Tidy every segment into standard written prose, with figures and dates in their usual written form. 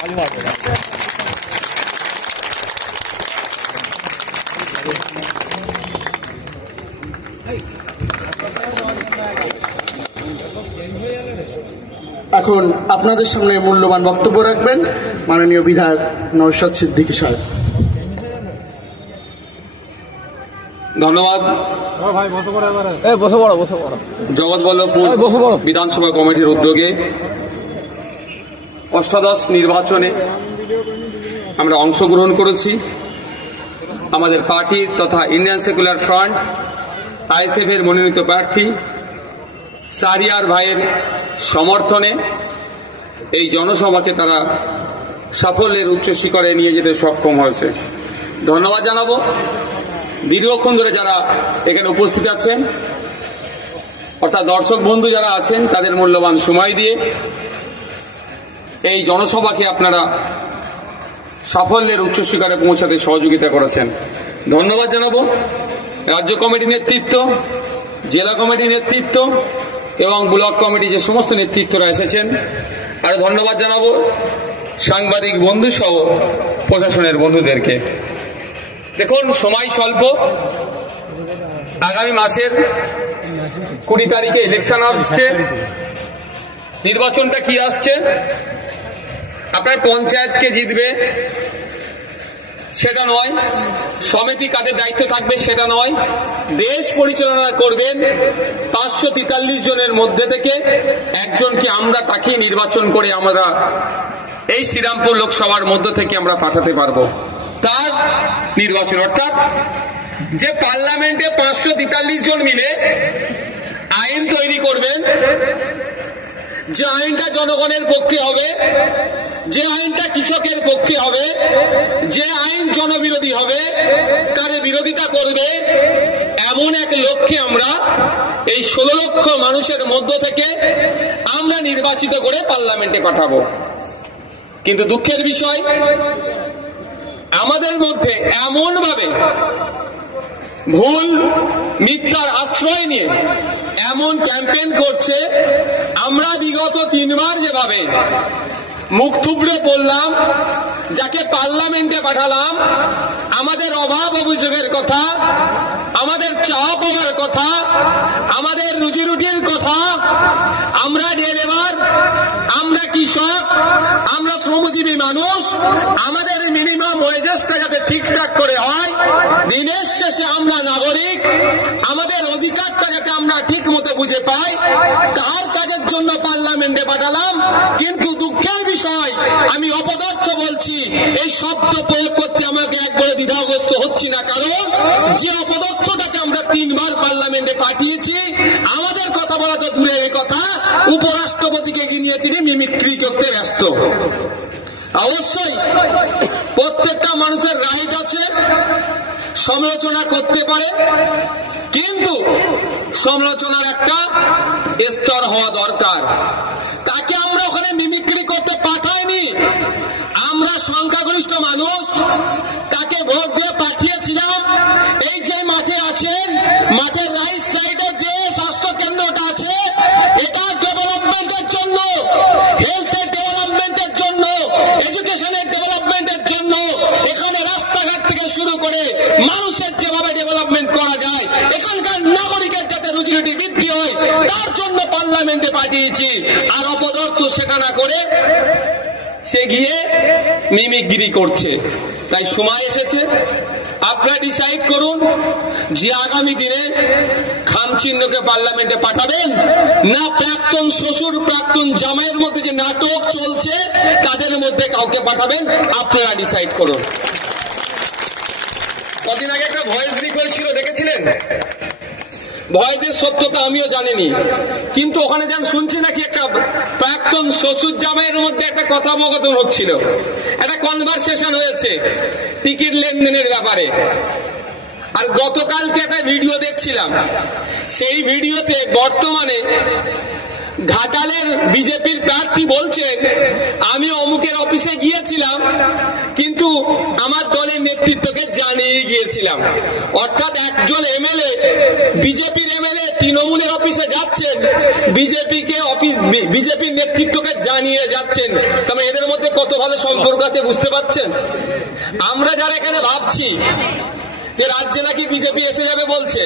এখন আপনাদের সামনে মূল্যবান বক্তব্য রাখবেন মাননীয় বিধায়ক নওশাদ সিদ্দিকী সাহেব। ধন্যবাদ। জগৎবল্লভপুর বিধানসভা কমিটির উদ্যোগে অষ্টাদশ নির্বাচনে আমরা অংশগ্রহণ করেছি। আমাদের পার্টির তথা ইন্ডিয়ান সেকুলার ফ্রন্ট আইএসএফ এর মনোনীত প্রার্থী শাহরিয়ার ভাইয়ের সমর্থনে এই জনসভাকে তারা সাফল্যের উচ্চ শিখরে নিয়ে যেতে সক্ষম হয়েছে। ধন্যবাদ জানাবো দীর্ঘক্ষণ ধরে যারা এখানে উপস্থিত আছেন, অর্থাৎ দর্শক বন্ধু যারা আছেন, তাদের মূল্যবান সময় দিয়ে এই জনসভাকে আপনারা সাফল্যের উচ্চ শিখরে পৌঁছাতে সহযোগিতা করেছেন। ধন্যবাদ জানাবো রাজ্য কমিটি নেতৃত্ব, জেলা কমিটি নেতৃত্ব এবং ব্লক কমিটি যে সমস্ত নেতৃত্বরা এসেছেন। আর ধন্যবাদ জানাবো সাংবাদিক বন্ধু সহ প্রশাসনের বন্ধুদেরকে। দেখুন, সময় স্বল্প, আগামী মাসের 20 তারিখে ইলেকশন আসছে। নির্বাচনটা কি আসছে? আপনার পঞ্চায়েতকে জিতবে সেটা নয়, সমিতি কাদের দায়িত্ব থাকবে সেটা নয়, দেশ পরিচালনা করবেন 543 জনের মধ্যে থেকে একজনকে আমরা তাকে নির্বাচন করে আমরা এই শ্রীরামপুর লোকসভার মধ্য থেকে আমরা পাঠাতে পারবো। তার নির্বাচন, অর্থাৎ যে পার্লামেন্টে 543 জন মিলে আইন তৈরি করবেন, যে আইনটা জনগণের পক্ষে হবে, যে আইনটা কৃষকের পক্ষে হবে, যে আইন জনবিরোধী হবে, তার বিরোধিতা করবে, এমন এক লক্ষ্যে আমরা এই 16 লক্ষ মানুষের মধ্য থেকে আমরা নির্বাচিত করে পার্লামেন্টে পাঠাবো। কিন্তু দুঃখের বিষয়, আমাদের মধ্যে এমন ভাবে ভুল মিথ্যার আশ্রয় নিয়ে এমন ক্যাম্পেইন করছে, আমরা বিগত 3 বার যেভাবে মুখ থুবড়ে বললাম, যাকে পার্লামেন্টে পাঠালাম, আমাদের অভাব অভিযোগের কথা, আমাদের চাওয়া পাওয়ার কথা, আমাদের রুজি রুটির কথা, আমরা ডেলিভার, আমরা কৃষক, আমরা শ্রমজীবী মানুষ, আমাদের মিনিমাম ওয়েজেসটা যাতে ঠিকঠাক করে হয়, দিনের শেষে আমরা নাগরিক, আমাদের অধিকারটা যাতে আমরা ঠিক মতো বুঝে পাই, তার কাজের জন্য পার্লামেন্টে পাঠালাম। কিন্তু দুঃখের বিষয়, আমি অপদার্থ বলছি, এই শব্দ প্রয়োগ করতে আমাকে একবারে দ্বিধাগ্রস্ত হচ্ছি না, কারণ যে অপদার্থটাকে আমরা 3 বার পার্লামেন্টে পাঠিয়েছি, আমাদের কথা বলা তো দূরের কথা, উপরাষ্ট্রপতিকে নিয়ে তিনি মিমিক্রি করতে ব্যস্ত। অবশ্যই প্রত্যেকটা মানুষের রাইট আছে, সমালোচনা করতে পারে, কিন্তু সমালোচনার একটা স্তর হওয়া দরকার। তাকে আমরা ওখানে মিমিক্রি করতে পাঠাইনি, আমরা সংখ্যাগরিষ্ঠ মানুষ, তাকে ভোট দিয়ে পাঠিয়েছিলাম। এই যে মাঠে আছেন, মাঠের রাইট সাইডে যে স্বাস্থ্য কেন্দ্রটা আছে, এটা ডেভেলপমেন্টের জন্য, হেলথের ডেভেলপমেন্টের জন্য, এডুকেশনের ডেভেলপমেন্টের জন্য, এখানে রাস্তাঘাট থেকে শুরু করে মানুষের যেভাবে ডেভেলপমেন্ট করা যায়, এখানকার নাগরিকের যাতে রুজি রুটি বৃদ্ধি হয়, তার জন্য পার্লামেন্টে পাঠিয়েছি। আর অপদার্থ সেখানে করে সে গিয়ে মিমিক্রি করছে। তাই সময় এসেছে, আপনারা ডিসাইড করুন যে আগামী দিনে খামচিহ্নকে পার্লামেন্টে পাঠাবেন, না প্রাক্তন শ্বশুর প্রাক্তন জামাইয়ের মধ্যে যে নাটক চলছে তাদের মধ্যে কাউকে পাঠাবেন, আপনারা ডিসাইড করুন। কদিন আগে একটা ভয়েস লিক হয়েছিল, দেখেছিলেন? ভয়েসের সত্যতা আমিও জানিনি, কিন্তু ওখানে যেন শুনছি নাকি একটা প্রাক্তন শ্বশুর জামাইয়ের মধ্যে একটা কথোপকথন হচ্ছিল, একটা কনভারসেশন হয়েছে টিকিট লেনদেনের ব্যাপারে। আর গতকালকে একটা ভিডিও দেখছিলাম, সেই ভিডিওতে বর্তমানে ঘাটালের বিজেপির প্রার্থী বলছেন, আমি অমুকের অফিসে গিয়েছিলাম, কিন্তু আমার দলের নেতৃত্বকে জানিয়ে গিয়েছিলাম। অর্থাৎ একজন এমএলএ, বিজেপির এমএলএ তৃণমূলের অফিসে যাচ্ছেন, বিজেপির নেতৃত্বকে জানিয়ে যাচ্ছেন। তবে এদের মধ্যে কত ভালো সম্পর্ক আছে বুঝতে পারছেন? আমরা যারা এখানে ভাবছি যে রাজ্যে নাকি বিজেপি এসে যাবে বলছে,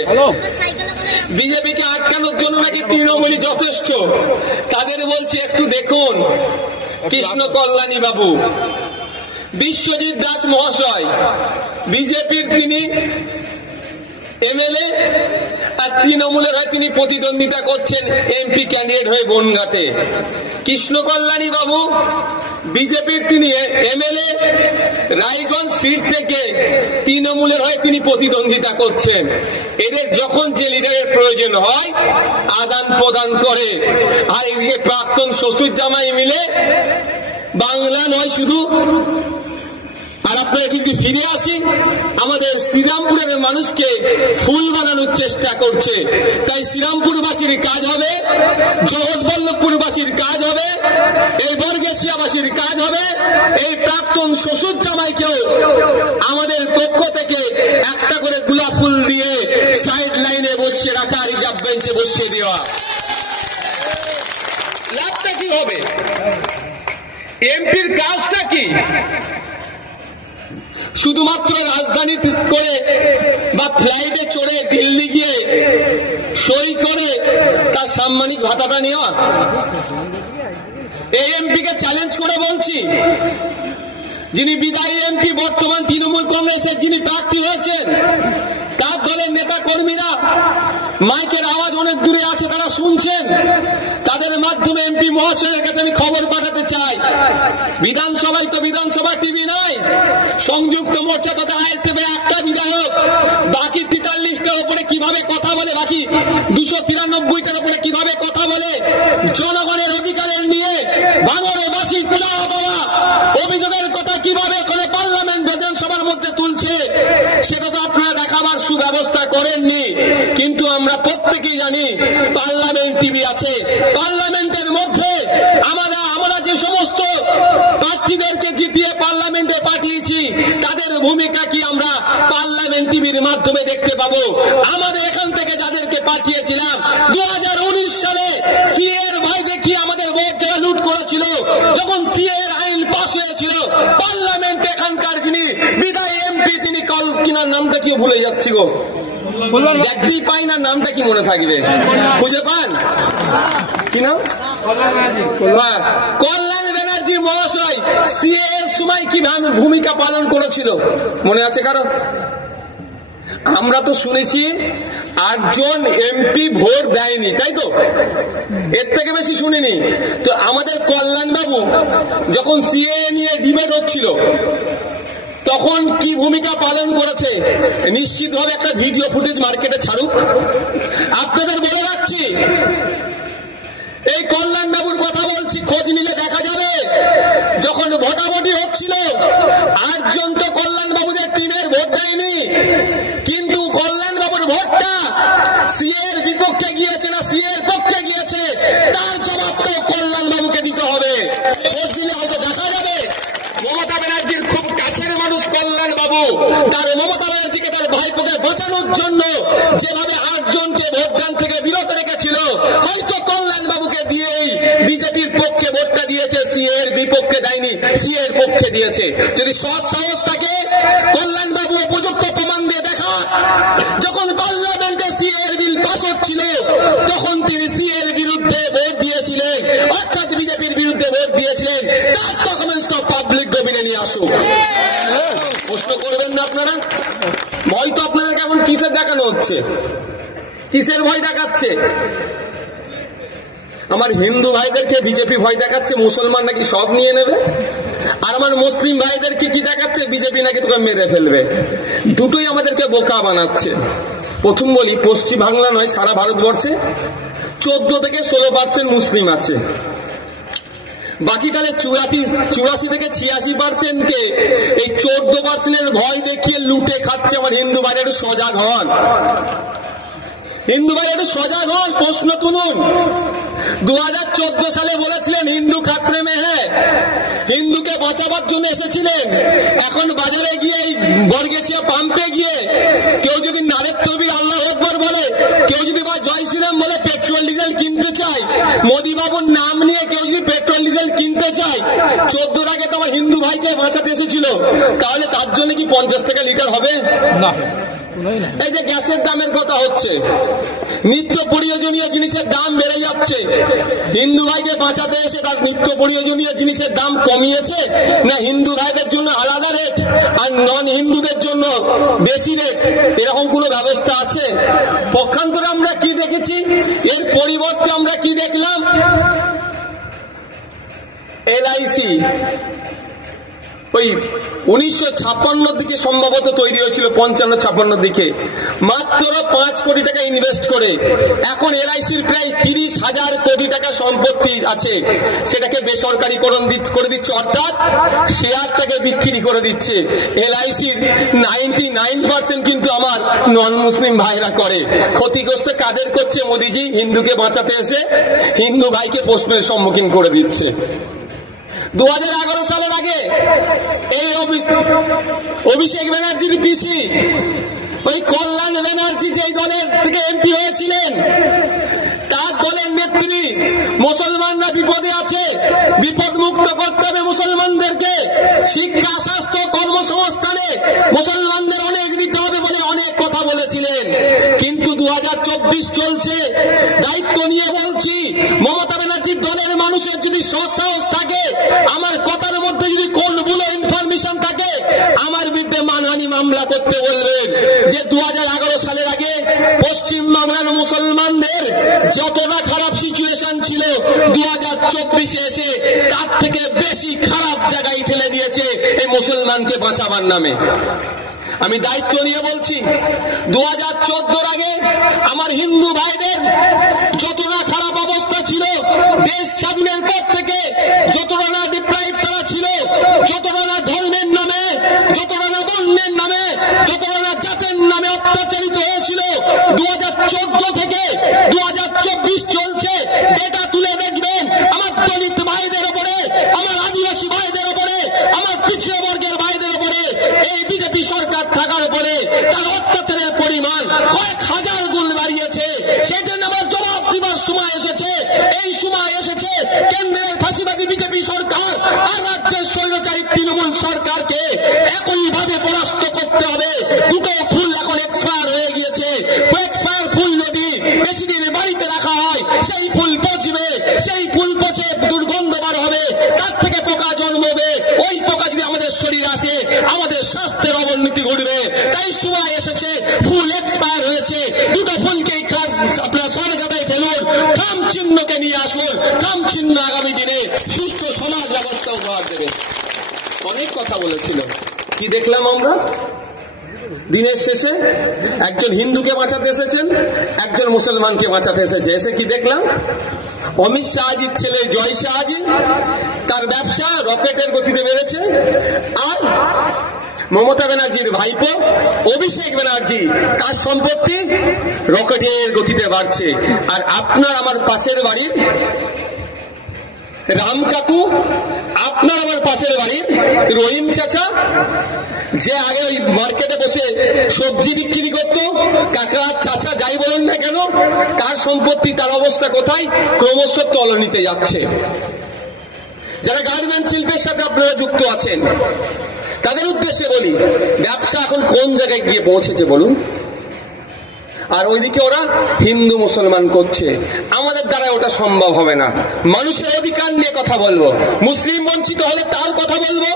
বিজেপিকে আটকানোর জন্য নাকি তৃণমূলই যথেষ্ট, তাদের বলছি একটু দেখুন কৃষ্ণ কল্যাণী বাবু, বিশ্বজিৎ দাস মহাশয়, বিজেপির তিনি এমএলএ, আর তৃণমূলের হয়ে তিনি প্রতিদ্বন্দ্বিতা করছেন এমপি ক্যান্ডিডেট হয়ে বনগাঁতে। কৃষ্ণ কল্যাণী বাবু বিজেপির তিনি এমএলএ, রায়গঞ্জ সিট থেকে তৃণমূলের হয়ে তিনি প্রতিদ্বন্দ্বিতা করছেন। এদের যখন যে লিডারের প্রয়োজন হয় আদান প্রদান করে। আর এদিকে প্রাক্তন শ্বশুর জামাই মিলে বাংলা নয় শুধু। আর আপনারা কিন্তু ফিরে আসি, আমাদের শ্রীরামপুরের মানুষকে ফুল বানানোর চেষ্টা করছে। তাই শ্রীরামপুরবাসীর কাজ হবে, জগৎবল্লভপুরবাসীর কাজ হবে, এই বর্গেশিয়াবাসীর কাজ হবে, এই প্রাক্তন শ্বশুর জামাইকেও আমাদের পক্ষ থেকে একটা করে গোলাপ ফুল দিয়ে সাইড লাইনে বসিয়ে রাখা, রিজার্ভ বেঞ্চে বসিয়ে দেওয়া। লাভটা কি হবে? এমপির কাজটা কি? শুধুমাত্র রাজধানী করে বা ফ্লাইটে চড়ে দিল্লি গিয়ে সই করে তার সাম্মানিক ভাতাটা নেওয়া? এই এমপিকে চ্যালেঞ্জ করে বলছি, যিনি বিদায়ী এমপি, বর্তমান তৃণমূল কংগ্রেসের যিনি প্রার্থী হয়েছেন, তার দলের নেতা কর্মীরা মাইকের আওয়াজ অনেক দূরে আছে, তারা শুনছেন। তাদের মাধ্যমে এমপি মহাশয়ের কাছে আমি খবর পাঠাতে চাই, বিধানসভায় তো বিধানসভা টিভি নয়, সংযুক্ত মোর্চা তথা আইএসএফ একটা বিধায়ক বাকি 43টার উপরে কিভাবে কথা বলে, বাকি 293টার উপরে কিভাবে কথা বলে, জনগণের অধিকারের নিয়ে ভাঙড়বাসীর চাওয়া পাওয়া অভিযোগের কথা কিভাবে করে পার্লামেন্ট বিধানসভার মধ্যে তুলছে, সেটা তো আপনারা দেখাবার সুব্যবস্থা করেননি। কিন্তু আমরা প্রত্যেকেই জানি পার্লামেন্ট টিভি আছে, পার্লামেন্টের মধ্যে আমরা যে সমস্ত প্রার্থীদেরকে জিতিয়ে পার্লামেন্টে পাঠিয়েছি তাদের ভূমিকা কি আমরা পার্লামেন্ট টিভির মাধ্যমে দেখতে পাবো। আমাদের এখান থেকে যাদেরকে পাঠিয়েছিলাম 2019 সালে সিএর ভয় দেখিয়ে আমাদের ভোট যারা লুট করেছিল, যখন সিএর আইন পাস হয়েছিল, পার্লামেন্টে এখানকার যিনি বিদায়ী এমপি তিনি কিনার নামটা কি ভুলে যাচ্ছি গো, দেখতেই পাই না, নামটা কি মনে থাকবে, খুঁজে পান কি নাম? কল্যাণ ব্যানার্জি মহাশয় সিএ এর সময় কি ভূমিকা পালন করেছিল মনে আছে কারো? আমরা তো শুনেছি 8 জন এমপি ভোট দেয়নি, তাই তো? এর থেকে বেশি শুনিনি। তো আমাদের কল্যাণ বাবু যখন সিএ নিয়ে ডিবেট হচ্ছিল তখন কি ভূমিকা পালন করেছে নিশ্চিতভাবে একটা ভিডিও ফুটেজ মার্কেটে ছাড়ুক। আপনাদের বলে রাখছি, এই কল্যাণ বাবুর কথা বলছি, খোঁজ নিলে দেখা যাবে যখন ভোটাভুটি হচ্ছিল 8 জন তো কল্যাণ বাবুদের টিমের ভোট দেয়নি, কিন্তু কল্যাণ বাবুর ভোটটা সিএর বিপক্ষে গিয়েছে না সিএর পক্ষে গিয়েছে তার জবাব তো কল্যাণ বাবুকে দিতে হবে। খোঁজ নিলে হয়তো দেখা যাবে মমতা ব্যানার্জির খুব কাছের মানুষ কল্যাণ বাবু, তার মমতা ব্যানার্জিকে তার ভাইপোকে বাঁচানোর জন্য যেভাবে 8 জনকে ভোটদান থেকে বিরত রেখেছিল, হয়তো কল্যাণ বাবুকে দিয়েই বিজেপির পক্ষে ভোটটা দিয়েছে, সিএর বিপক্ষে দেয়নি, সিএর পক্ষে দিয়েছে। যদি সৎ সাহস থাকে কল্যাণ বাবু উপযুক্ত প্রমাণ দিয়ে দেখা, যখন পার্লামেন্টে সিএর বিল পাস হচ্ছিল তখন তিনি সিএর বিরুদ্ধে ভোট দিয়েছিলেন, অর্থাৎ বিজেপির বিরুদ্ধে ভোট দিয়েছিলেন, তার ডকুমেন্টস তো পাবলিক ডোমেইনে নিয়ে আসুক। প্রশ্ন করবেন না আপনারা? ভয় তো আপনাদের কেমন কিসের দেখানো হচ্ছে, কিসের ভয় দেখাচ্ছে? আমার হিন্দু ভাইদেরকে বিজেপি ভয় দেখাচ্ছে মুসলমান নাকি সব নিয়ে নেবে, আর আমার মুসলিম ভাইদেরকে কি দেখাচ্ছে বিজেপি নাকি তোকে মেরে ফেলবে। দুটোই আমাদেরকে বোকা বানাচ্ছে। প্রথম বলি, পশ্চিম বাংলা নয় সারা ভারতবর্ষে 14 থেকে 16% মুসলিম আছে, বাকি তাহলে 84 থেকে 86%কে এই 14%-এর ভয় দেখিয়ে লুটে খাচ্ছে। আমার হিন্দু ভাইরা একটু সজাগ হন, হিন্দু ভাইরা একটু সজাগ হন, প্রশ্ন তুলুন। 2014 সালে বলেছিলেন হিন্দু খাতরে মে হ্যায়, হিন্দুকে বাঁচাবার জন্য এসেছিলেন। এখন বাজারে গিয়ে এই বর্গেছিয়া পাম্পে গিয়ে কেউ যদি নারের তকবীর আল্লাহু আকবার বলে, কেউ যদি বা জয় শ্রীরাম বলে পেট্রোল ডিজেল কিনতে চায়, মোদি বাবুর নাম নিয়ে কেউ যদি পেট্রোল ডিজেল কিনতে চায়, 14 আগে তো আমার হিন্দু ভাইকে বাঁচাতে এসেছিল, তাহলে তার জন্য কি 50 টাকা লিটার হবে না? এই যে গ্যাসের দামের কথা হচ্ছে, নিত্য প্রয়োজনীয় জিনিসের দাম বেড়ে যাচ্ছে, হিন্দু ভাইকে বাঁচাতে এসে তার নিত্য প্রয়োজনীয় জিনিসের দাম কমিয়েছে না হিন্দু ভাইদের জন্য আলাদা রেট আর নন হিন্দুদের জন্য বেশি রেট, এরকম কোনো ব্যবস্থা আছে? পক্ষান্তরে আমরা কি দেখেছি, এর পরিবর্তে আমরা কি দেখলাম, এলআইসি ওই 1956 দিকে সম্ভবত তৈরি হয়েছিল, 55-56 দিকে, মাত্র 5 কোটি টাকা ইনভেস্ট করে এখন এলআইসির প্রায় 30,000 কোটি টাকা সম্পত্তি আছে, সেটাকে বেসরকারীকরণ করে দিচ্ছে, অর্থাৎ শেয়ারটাকে বিক্রি করে দিচ্ছে। এলআইসির 99% কিন্তু আমার নন মুসলিম ভাইরা করে। ক্ষতিগ্রস্ত কাদের করছে মোদিজি? হিন্দুকে বাঁচাতে এসে হিন্দু ভাইকে প্রশ্নের সম্মুখীন করে দিচ্ছে। 2011 সালের আগে এই অভিষেক ব্যানার্জির পিসি ওই কল্যাণ ব্যানার্জি যেই দলের থেকে এমপি হয়েছিলেন, তার দলের নেত্রী মুসলমানরা বিপদে আছে, বিপদ মুক্ত করতে হবে মুসলমানদেরকে, শিক্ষা স্বাস্থ্য কর্মসংস্থানে মুসলমানদের অনেক দিতে হবে বলে অনেক কথা বলেছিলেন। কিন্তু 2024 চলছে, দায়িত্ব নিয়ে বলছি, মমতা ব্যানার্জির দলের মানুষের যদি সৎসাহস থাকে, আমার কথার মধ্যে যদি কোন ভুলো ইনফরমেশন থাকে, আমার বিরুদ্ধে মানহানি মামলা করতে বলবেন। যে 2011 সালের আগে পশ্চিমবাংলার মুসলমানদের যতটা খারাপ সিচুয়েশন ছিল, 2024 এসে তার থেকে বেশি খারাপ জায়গায় ঠেলে দিয়েছে এই মুসলমানকে বাঁচাবার নামে। আমি দায়িত্ব নিয়ে বলছি, 2014 আগে আমার হিন্দু ভাইদের যতটা খারাপ অবস্থা ছিল, দেশ স্বাধীনের পর থেকে যতটা না ডিপ্রাইভ তারা ছিল, যতটা না ধর্মের নামে, যতটা না বর্ণের নামে, যতটা না জাতের নামে অত্যাচারিত হয়েছিল, 2014 থেকে 2024 চলছে। এটা তুলে দেখবেন আমার দলিত ভাইদের উপরে, আমার আদিবাসী ভাইদের উপরে, আমার পিছিয়ে বর্গের ভাইদের উপরে এই বিজেপি সরকার থাকার পরে তার অত্যাচারের পরিমাণ কয়েক হাজার গুণ বাড়িয়েছে। সেই জন্য আমার জবাব দিবার সময় এসেছে। এই সময় এসেছে কেন্দ্রের ফাঁসিবাদী বিজেপি সরকার আর রাজ্যের স্বৈরাচারী তৃণমূল সরকারকে একইভাবে পরাস্ত করতে হবে। দুটো ফুল এখন এক্সপায়ার হয়ে গিয়েছে, এক্সপায়ার ফুল যদি বেশি দিন বাড়িতে রাখা হয়, সেই ফুল পচবে, সেই ফুল পচে দুর্গন্ধ বার হবে, তার থেকে পোকা জন্মবে, ওই পোকা যদি আমাদের শরীরে আসে আমাদের স্বাস্থ্যের অবনতি ঘটবে। তাই সময় এসেছে, ফুল এক্সপায়ার হয়েছে, দুটো ফুলকে আপনার সরকাটাই ফেলুন, খাম চিহ্নকে নিয়ে আসুন, খাম চিহ্ন আগামী দিনে সুস্থ সমাজ ব্যবস্থা উপহার দেবে। অনেক কথা বলেছিল, কি দেখলাম আমরা? দিনের শেষে একজন হিন্দুকে বাঁচাতে এসেছেন, একজন মুসলমানকে বাঁচাতে এসেছে। এসে কি দেখলাম? অমিত শাহজির ছেলে জয় শাহজি, তার ব্যবসা রকেটের গতিতে বেড়েছে, আর মমতা ব্যানার্জির ভাইপো অভিষেক ব্যানার্জি, তার সম্পত্তি রকেটের গতিতে বাড়ছে। আর আপনার আমার পাশের বাড়ির রাম কাকু, আপনার আমার পাশের বাড়ির রহিম চাচা, যে আগে ওই মার্কেটে বসে সবজি বিক্রি করতো, কাকা চাচা যাই বলুন না কেন, তার সম্পত্তি, তার অবস্থা কোথায়? ক্রমশ তলানিতে যাচ্ছে। যারা গার্মেন্ট শিল্পের সাথে আপনারা যুক্ত আছেন, তাদের উদ্দেশ্যে বলি, ব্যবসা এখন কোন জায়গায় গিয়ে পৌঁছেছে বলুন? আর ওইদিকে ওরা হিন্দু মুসলমান করছে। আমাদের দ্বারা ওটা সম্ভব হবে না। মানুষের অধিকার নিয়ে কথা বলবো, মুসলিম বঞ্চিত হলে তার কথা বলবো,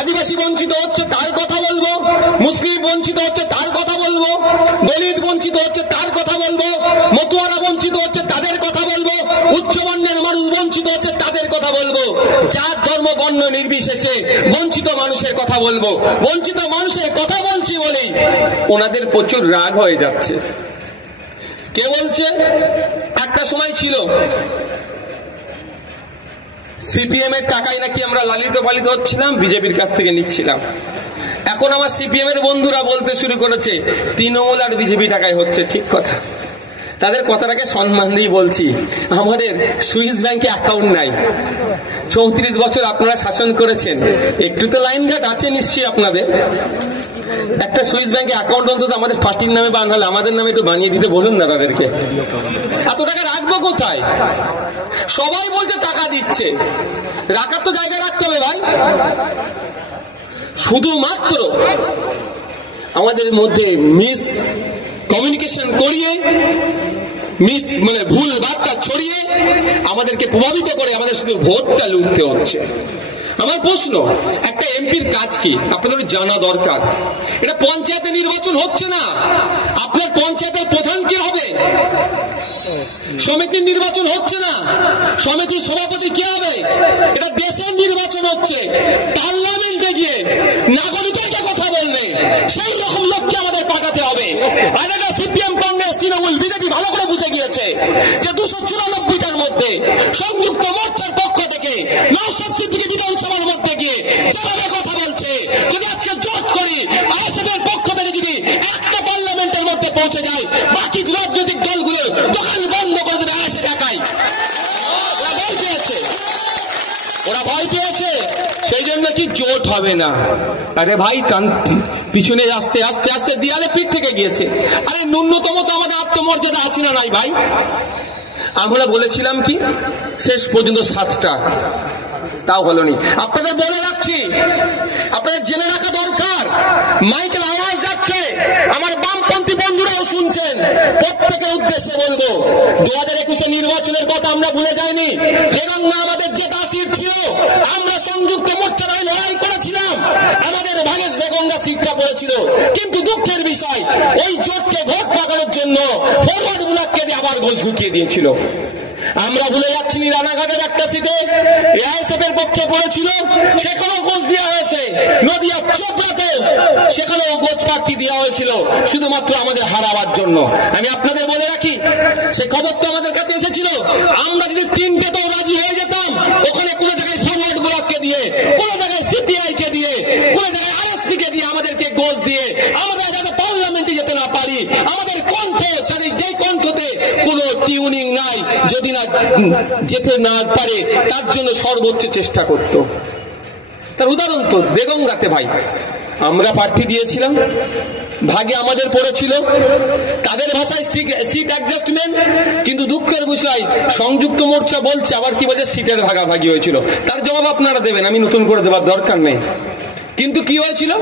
আদিবাসী বঞ্চিত হচ্ছে তার কথা বলবো, মুসলিম বঞ্চিত হচ্ছে তার কথা বলবো, দলিত বঞ্চিত হচ্ছে তার কথা বলবো, মতুয়ারা বঞ্চিত হচ্ছে তাদের কথা বলবো, উচ্চবর্ণের মানুষ বঞ্চিত হচ্ছে তাদের কথা বলবো। যার ধর্ম বর্ণ নির্বিশেষে বঞ্চিত মানুষের কথা বলবো। বঞ্চিত মানুষের কথা বলছি বলেই ওনাদের প্রচুর রাগ হয়ে যাচ্ছে। কে বলছে? একটা সময় ছিল সিপিএম এর টাকায় নাকি আমরা লালিত পালিত হচ্ছিলাম, বিজেপির কাছ থেকে নিচ্ছিলাম। এখন আমার সিপিএম এর বন্ধুরা বলতে শুরু করেছে তৃণমূল আর বিজেপি টাকায় হচ্ছে। ঠিক কথা, তাদের কথাটাকে সম্মান দিয়ে বলছি, আমাদের সুইস ব্যাংকে অ্যাকাউন্ট নাই। 34 বছর আপনারা শাসন করেছেন, একটু তো লাইন ঘাট আছে নিশ্চয়ই আপনাদের। একটা সুইস ব্যাংকে অ্যাকাউন্ট অন্তত আমাদের পার্টির নামে বা নাহলে আমাদের নামে একটু বানিয়ে দিতে বলুন না তাদেরকে। এত টাকা রাখবো কোথায়? সবাই বলছে টাকা দিচ্ছে, রাখার তো জায়গায় রাখতে হবে ভাই। শুধুমাত্র আমাদের মধ্যে মিস কমিউনিকেশন করিয়ে, মানে ভুল বার্তা ছড়িয়ে আমাদেরকে প্রভাবিত করে আমাদের শুধু ভোটটা লুটতে হচ্ছে। আমার প্রশ্ন, একটা এমপির কাজ কি আপনাদের জানা দরকার। এটা পঞ্চায়েতের নির্বাচন হচ্ছে না, আপনার পঞ্চায়েতের প্রধান কে হবে? সমিতির নির্বাচন হচ্ছে না, সমিতির সভাপতি কে হবে? এটা দেশের নির্বাচন হচ্ছে। পার্লামেন্টে গিয়ে নাগরিকদের কথা বলবে সেই রকম লোককে আমাদের পাঠাতে হবে। আর এটা সিপিএম, কংগ্রেস, তৃণমূল, বিজেপি ভালো করে বুঝে গিয়েছে যে 294টার মধ্যে সংযুক্ত মোর্চার পক্ষ থেকে নওশাদ সিদ্দিকী বিধানসভার মধ্যে গিয়ে যেভাবে কথা বলছে, যদি আজকে জোট করি আইএসএফের পক্ষ থেকে যদি একটা পার্লামেন্টের মধ্যে পৌঁছে যায়, বাকি রাজনৈতিক দলগুলো দোকান বন্ধ করে দেবে আইএসএফ একাই। ওরা ভয় পেয়েছে, সেই জন্য কি জোট হবে না। আরে ভাই, পিছনে আস্তে আস্তে আস্তে দেয়ালে পিঠ থেকে গিয়েছে। আরে ন্যূনতম তো আমাদের আত্মমর্যাদা আছে না নাই ভাই? আমরা বলেছিলাম কি শেষ পর্যন্ত 7টা, তাও হলো নি। আপনাদের বলে রাখছি, আপনাদের জেনে রাখা দরকার, মাইকের আওয়াজ যাচ্ছে, আমার বামপন্থী বন্ধুরাও শুনছেন। প্রত্যেকের উদ্দেশ্যে বলবো, 2021 নির্বাচনের কথা আমরা ভুলে যাইনি। তেরঙ্গা আমাদের জেতা সিট ছিল, আমরা সংযুক্ত মোর্চার হয়ে লড়াই করেছিলাম, আমাদের ভাগেশ বেগঙ্গা সিটটা পড়েছিল। কিন্তু দুঃখের বিষয়, ওই জোটকে ভোট পাকানোর জন্য ফরওয়ার্ড ব্লককে দিয়ে আবার ঘোষ ঢুকিয়ে দিয়েছিল। আমরা ভুলে যাচ্ছি রানাঘাটের একটা সিটে এআইএসএফ এর পক্ষে পড়েছিল, সেখানেও গোছ দেওয়া হয়েছে। নদিয়া চোপড়াতে সেখানেও গোছ প্রার্থী দেওয়া হয়েছিল শুধুমাত্র আমাদের হারাবার জন্য। আমি আপনাদের বলে রাখি, সে খবর তো আমাদের কাছে এসেছিল। আমরা যদি 3টে তো রাজি হয়ে যেতাম, ওখানে কোনো জায়গায় ফরওয়ার্ড ব্লককে দিয়ে, কোনো জায়গায় সিপিআই কে দিয়ে, কোনো জায়গায় আরএসপি কে দিয়ে আমাদেরকে গোছ দিয়ে আমরা যাতে পার্লামেন্টে যেতে না পারি, আমাদের কণ্ঠ যে কণ্ঠতে কোনো টিউনিং নাই, যদি না যেতে না পারে তার জন্য সর্বোচ্চ চেষ্টা করত। তার উদাহরণ তো বেগঙ্গাতে ভাই, আমরা প্রার্থী দিয়েছিলাম, ভাগে আমাদের পড়েছিল, তাদের ভাষায় সিট অ্যাডজাস্টমেন্ট। কিন্তু দুঃখের বিষয়, সংযুক্ত মোর্চা বলছে আবার কি বলছে সিটের ভাগাভাগি হয়েছিল। তার জবাব আপনারা দেবেন, আমি নতুন করে দেবার দরকার নেই। কিন্তু কি হয়েছিল,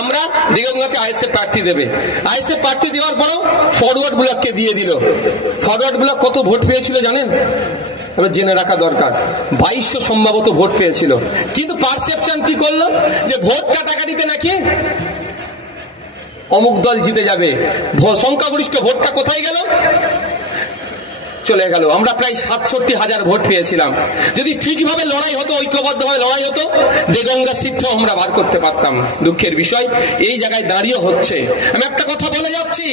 আমরা দিগঙ্গাতে আইএসএফ প্রার্থী দেবে, আইএসএফ প্রার্থী দেওয়ার পরেও ফরওয়ার্ড ব্লককে দিয়ে দিল। ফরওয়ার্ড ব্লক কত ভোট পেয়েছিল জানেন? জেনে রাখা দরকার, 2200 সম্ভবত ভোট পেয়েছিল। কিন্তু পারসেপশন কি করলো, যে ভোট কাটাকাটিতে নাকি অমুক দল জিতে যাবে, সংখ্যাগরিষ্ঠ ভোটটা কোথায় গেল? চলে গেল। আমরা প্রায় 67,000 ভোট পেয়েছিলাম। যদি ঠিকভাবে লড়াই হতো, ঐক্যবদ্ধভাবে লড়াই হতো, দেগঙ্গা সিটটাও আমরা বার করতে পারতাম। দুঃখের বিষয়, এই জায়গায় দাঁড়িয়ে হচ্ছে। আমি একটা কথা বলে যাচ্ছি,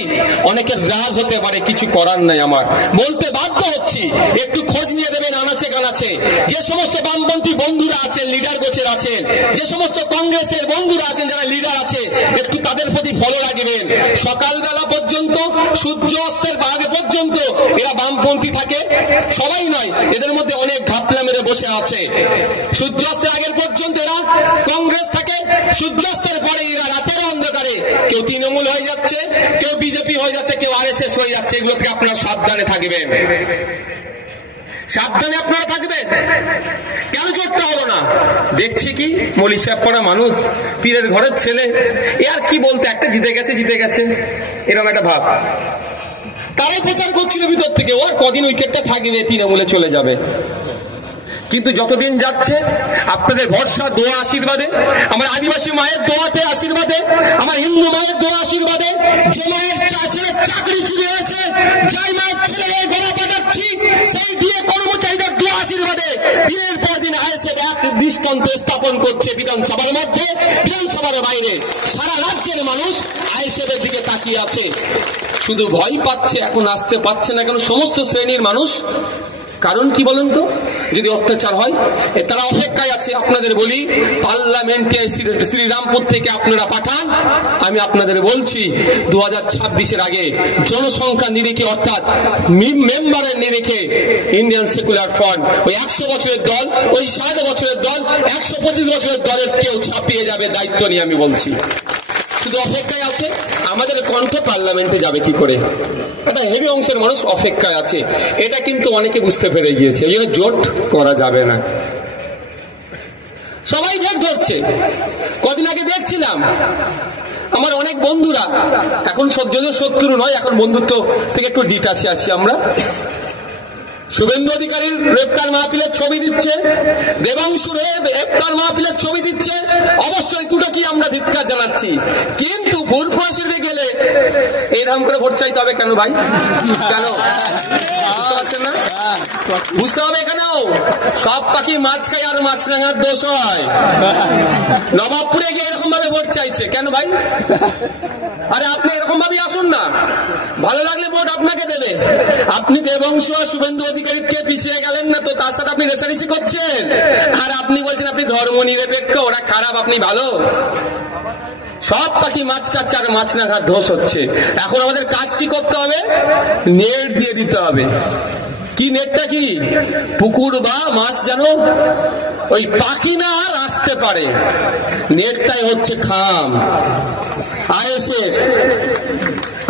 অনেকের রাগ হতে পারে, কিছু করার নাই, আমার বলতে বাধ্য হচ্ছি। একটু খোঁজ নিয়ে দেবেন আনাচে কানাচে, যে সমস্ত বামপন্থী বন্ধুরা আছেন, লিডার গোছের আছেন, যে সমস্ত কংগ্রেসের বন্ধুরা আছেন, যারা লিডার আছে, একটু তাদের প্রতি ফলো রাখবেন। সকালবেলা পর্যন্ত, সূর্য অস্তের আগে পর্যন্ত এরা বামপন্থী থাকে, সবাই নয়, এদের মধ্যে অনেক ঘাপলা মেরে বসে আছে। সূর্যাস্তের আগের পর্যন্ত এরা কংগ্রেস থাকে, সূর্যাস্তের পরে এরা রাতের অন্ধকারে কেউ তৃণমূল হয়ে যাচ্ছে, কেউ বিজেপি হয়ে যাচ্ছে, কেউ আরএসএস হয়ে যাচ্ছে। এগুলো থেকে আপনারা সাবধানে থাকবেন, সাবধানে আপনারা থাকবেন। কেন জোটটা হলো না? দেখছি কি মলিশাপ পড়া মানুষ, পীরের ঘরের ছেলে, এ আর কি বলতে, একটা জিতে গেছে এরকম একটা ভাব। তারাই প্রচার করছিল ভিতর থেকে, ওর কদিন উইকেটটা থাকবে, তৃণমূলে চলে যাবে। কিন্তু যতদিন যাচ্ছে, আপনাদের ভরসা, দোয়া, আশীর্বাদে, আমার আদিবাসী মায়ের দোয়াতে, আশীর্বাদে, আমার হিন্দু মায়ের দোয়া, আশীর্বাদে, যে মায়ের ছেলের চাকরি চুরি হয়েছে, যাই মায়ের ছেলে গলা পাঠাচ্ছি, সেই দিয়ে কর্মচারীদের দোয়া, আশীর্বাদে দিনের পর দিন আইএসএফ এক দৃষ্টান্ত স্থাপন করছে। বিধানসভার মধ্যে, বিধানসভার বাইরে, সারা রাজ্যের মানুষ আইএসএফ এর দিকে তাকিয়ে আছে। শুধু ভয় পাচ্ছে, এখন আসতে পারছে না কেন? সমস্ত শ্রেণীর মানুষ কারণ কি বলেন তো? যদি অত্যাচার হয়, তারা অপেক্ষায় আছে। আপনাদের বলি, পার্লামেন্টে শ্রীরামপুর থেকে আপনারা পাঠান, আমি আপনাদের বলছি 2026-এর আগে জনসংখ্যার নিরিখে, অর্থাৎ মেম্বারের নিরিখে ইন্ডিয়ান সেকুলার ফ্রন্ট ওই 100 বছরের দল, ওই 60 বছরের দল, 125 বছরের দলের কেউ ছাপিয়ে যাবে, দায়িত্ব নিয়ে আমি বলছি। শুধু অপেক্ষায় আছে, আমাদের কণ্ঠ পার্লামেন্টে যাবে কি করে, একটা হেভি অংশের মানুষ অপেক্ষায় আছে। এটা কিন্তু অনেকে বুঝতে পেরে গিয়েছে, এই জন্য জোট করা যাবে না। সবাই ভেগ ধরছে। কদিন আগে দেখছিলাম আমার অনেক বন্ধুরা, এখন যদিও শত্রু নয়, এখন বন্ধুত্ব থেকে একটু ডিটাচে আছি আমরা, শুভেন্দু অধিকারীর গ্রেপ্তার মাহফিলের ছবি দিচ্ছে, দেবাংশুর গ্রেপ্তার মাহফিলের ছবি দিচ্ছে। অবশ্যই দুটোকে আমরা ধিক্কার জানাচ্ছি, কিন্তু ফুরফুরাশিতে গেলে এরকম করে ভোট চাইতে হবে কেন ভাই? কেন বুঝতে পারছেন না? বুঝতে হবে এখানেও সব পাখি মাছ খায় আর মাছরাঙার দোষ হয়। নবাবপুরে গিয়ে এরকম ভাবে ভোট চাইছে কেন ভাই? আরে আপনি এরকম ভাবে আসুন না, ভালো লাগলে ভোট আপনাকে দেবে। আপনি দেবাংশু আর শুভেন্দু অধিকারীকে পিছিয়ে গেলেন না তো, তার সাথে আপনি রেসারেসি করছেন, আর আপনি বলছেন আপনি ধর্ম নিরপেক্ষ, ওরা খারাপ আপনি ভালো। সব পাখি মাছ খাচ্ছে আর মাছ না খাওয়ার দোষ হচ্ছে। এখন আমাদের কাজ কি করতে হবে? নেট দিয়ে দিতে হবে। কি নেটটা? কি পুকুর বা মাছ যেন ওই পাখি না আর আসতে পারে, নেটটাই হচ্ছে খাম। আইএসএফ,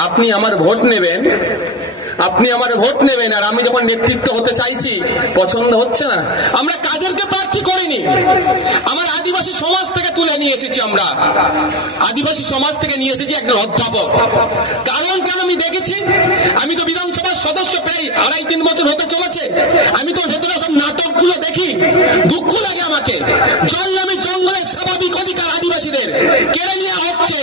আপনি আমার ভোট নেবেন, আপনি আমার ভোট নেবেন, আর আমি যখন নেতৃত্ব হতে চাইছি পছন্দ হচ্ছে না। আমরা কাদেরকে প্রার্থী করিনি, আমার আদিবাসী সমাজ থেকে তুলে নিয়ে এসেছি। আমরা আদিবাসী সমাজ থেকে নিয়ে এসেছি একজন অধ্যাপক। কারণ কেন? আমি দেখেছি, আমি তো বিধানসভার সদস্য প্রায় 2.5-3 বছর হতে চলেছে। আমি তো ভেতরে সব নাটকগুলো দেখি, দুঃখ লাগে আমাকে। জঙ্গলের স্বাভাবিক অধিকার আদিবাসীদের কেড়ে নেওয়া হচ্ছে।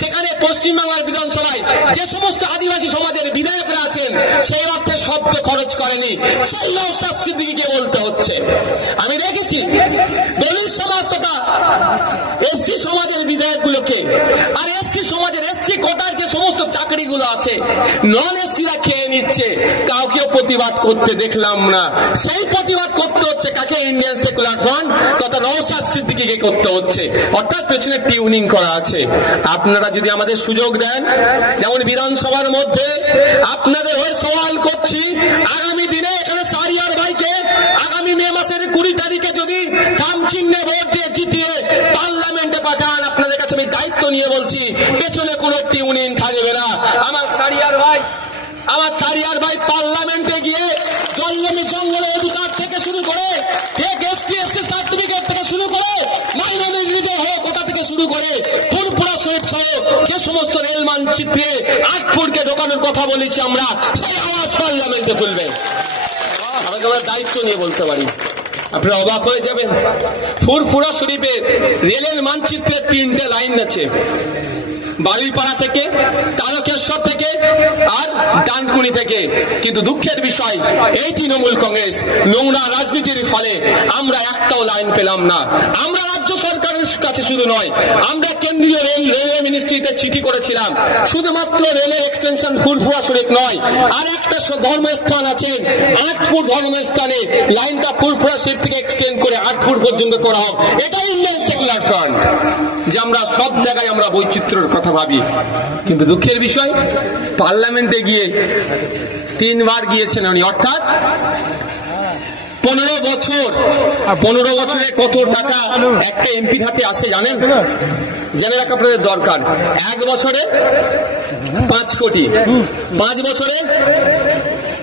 সেখানে পশ্চিমবাংলার বিধানসভায় যে সমস্ত আদিবাসী সমাজের বিধায়করা আছেন, সেই অর্থে শব্দ খরচ করেনি, সেই নওশাদ সিদ্দিকীকে বলতে হচ্ছে। আমি দেখেছি দলিত সমাজ তথা এসসি সমাজের বিধায়কগুলোকে, আর এসসি সমাজের এসসি কোটার যে সমস্ত চাকরিগুলো আছে নন এসসিরা খেয়ে নিচ্ছে, কাউকেও প্রতিবাদ করতে দেখলাম না। সেই প্রতিবাদ করতে হচ্ছে কাকে? ইন্ডিয়ান সেকুলার ফ্রন্ট তথা নওশাদ সিদ্দিকীকে করতে হচ্ছে। অর্থাৎ পেছনে টিউনিং করা আছে। আপনারা যদি আমাদের সুযোগ দেন, যেমন বিধানসভার মধ্যে আপনাদের হয়ে সওয়াল করছি, আগামী দিনে এখানে সারিয়ার ভাইকে আগামী মে মাসের 20 তারিখে যদি থাম চিহ্নে ভোট দিয়ে জিতিয়ে পার্লামেন্টে পাঠান, আপনাদের কাছে আমি দায়িত্ব নিয়ে বলছি, পেছনে কোনো টিউনিং থাকবে না। আমার সারিয়ার ভাই পার্লামেন্টে গিয়ে জঙ্গলের অধিকার থেকে শুরু করে, এসটি এসসি সার্টিফিকেট থেকে শুরু করে, মাইনরিটিদের হয়ে কথা থেকে শুরু করে, ফুরফুরা শহীদ সহ যে সমস্ত রেল মানচিত্রে 8 ফুটকে ঢোকানোর কথা বলেছি আমরা, সেই আওয়াজ পার্লামেন্টে তুলবে। আমাকে আমরা দায়িত্ব নিয়ে বলতে পারি। আপনারা অবাক হয়ে যাবেন, ফুরফুরা শরীফে রেলের মানচিত্রে 3টে লাইন আছে, বাড়িপাড়া থেকে, তারকেশ্বর থেকে আর ডানকুনি থেকে। কিন্তু দুঃখের বিষয়, এই তৃণমূল কংগ্রেস নোংরা রাজনীতির ফলে আমরা একটাও লাইন পেলাম না। আমরা রাজ্য সরকারের কাছে শুধু নয়, আমরা কেন্দ্রীয় রেলওয়ে মিনিস্ট্রিতে চিঠি করেছিলাম। শুধুমাত্র রেলের এক্সটেনশন ফুরফুরা শরীফ নয়, আর একটা ধর্মস্থান আছে 8 ফুট ধর্মস্থানে লাইনটা ফুরফুরা শরীফ থেকে এক্সটেন্ড করে 8 ফুট পর্যন্ত করা হোক। এটাই ইন্ডিয়ান সেকুলার ফ্রন্ট, যে আমরা সব জায়গায় আমরা বৈচিত্র্যের কথা ভাবি। কিন্তু দুঃখের বিষয়, পার্লামেন্টে গিয়ে 3 বার গিয়েছেন উনি, অর্থাৎ 15 বছর। 15 বছরে কত টাকা একটা এমপির হাতে আসে জানেন? জেনে রাখা আপনাদের দরকার। 1 বছরে 5 কোটি, 5 বছরে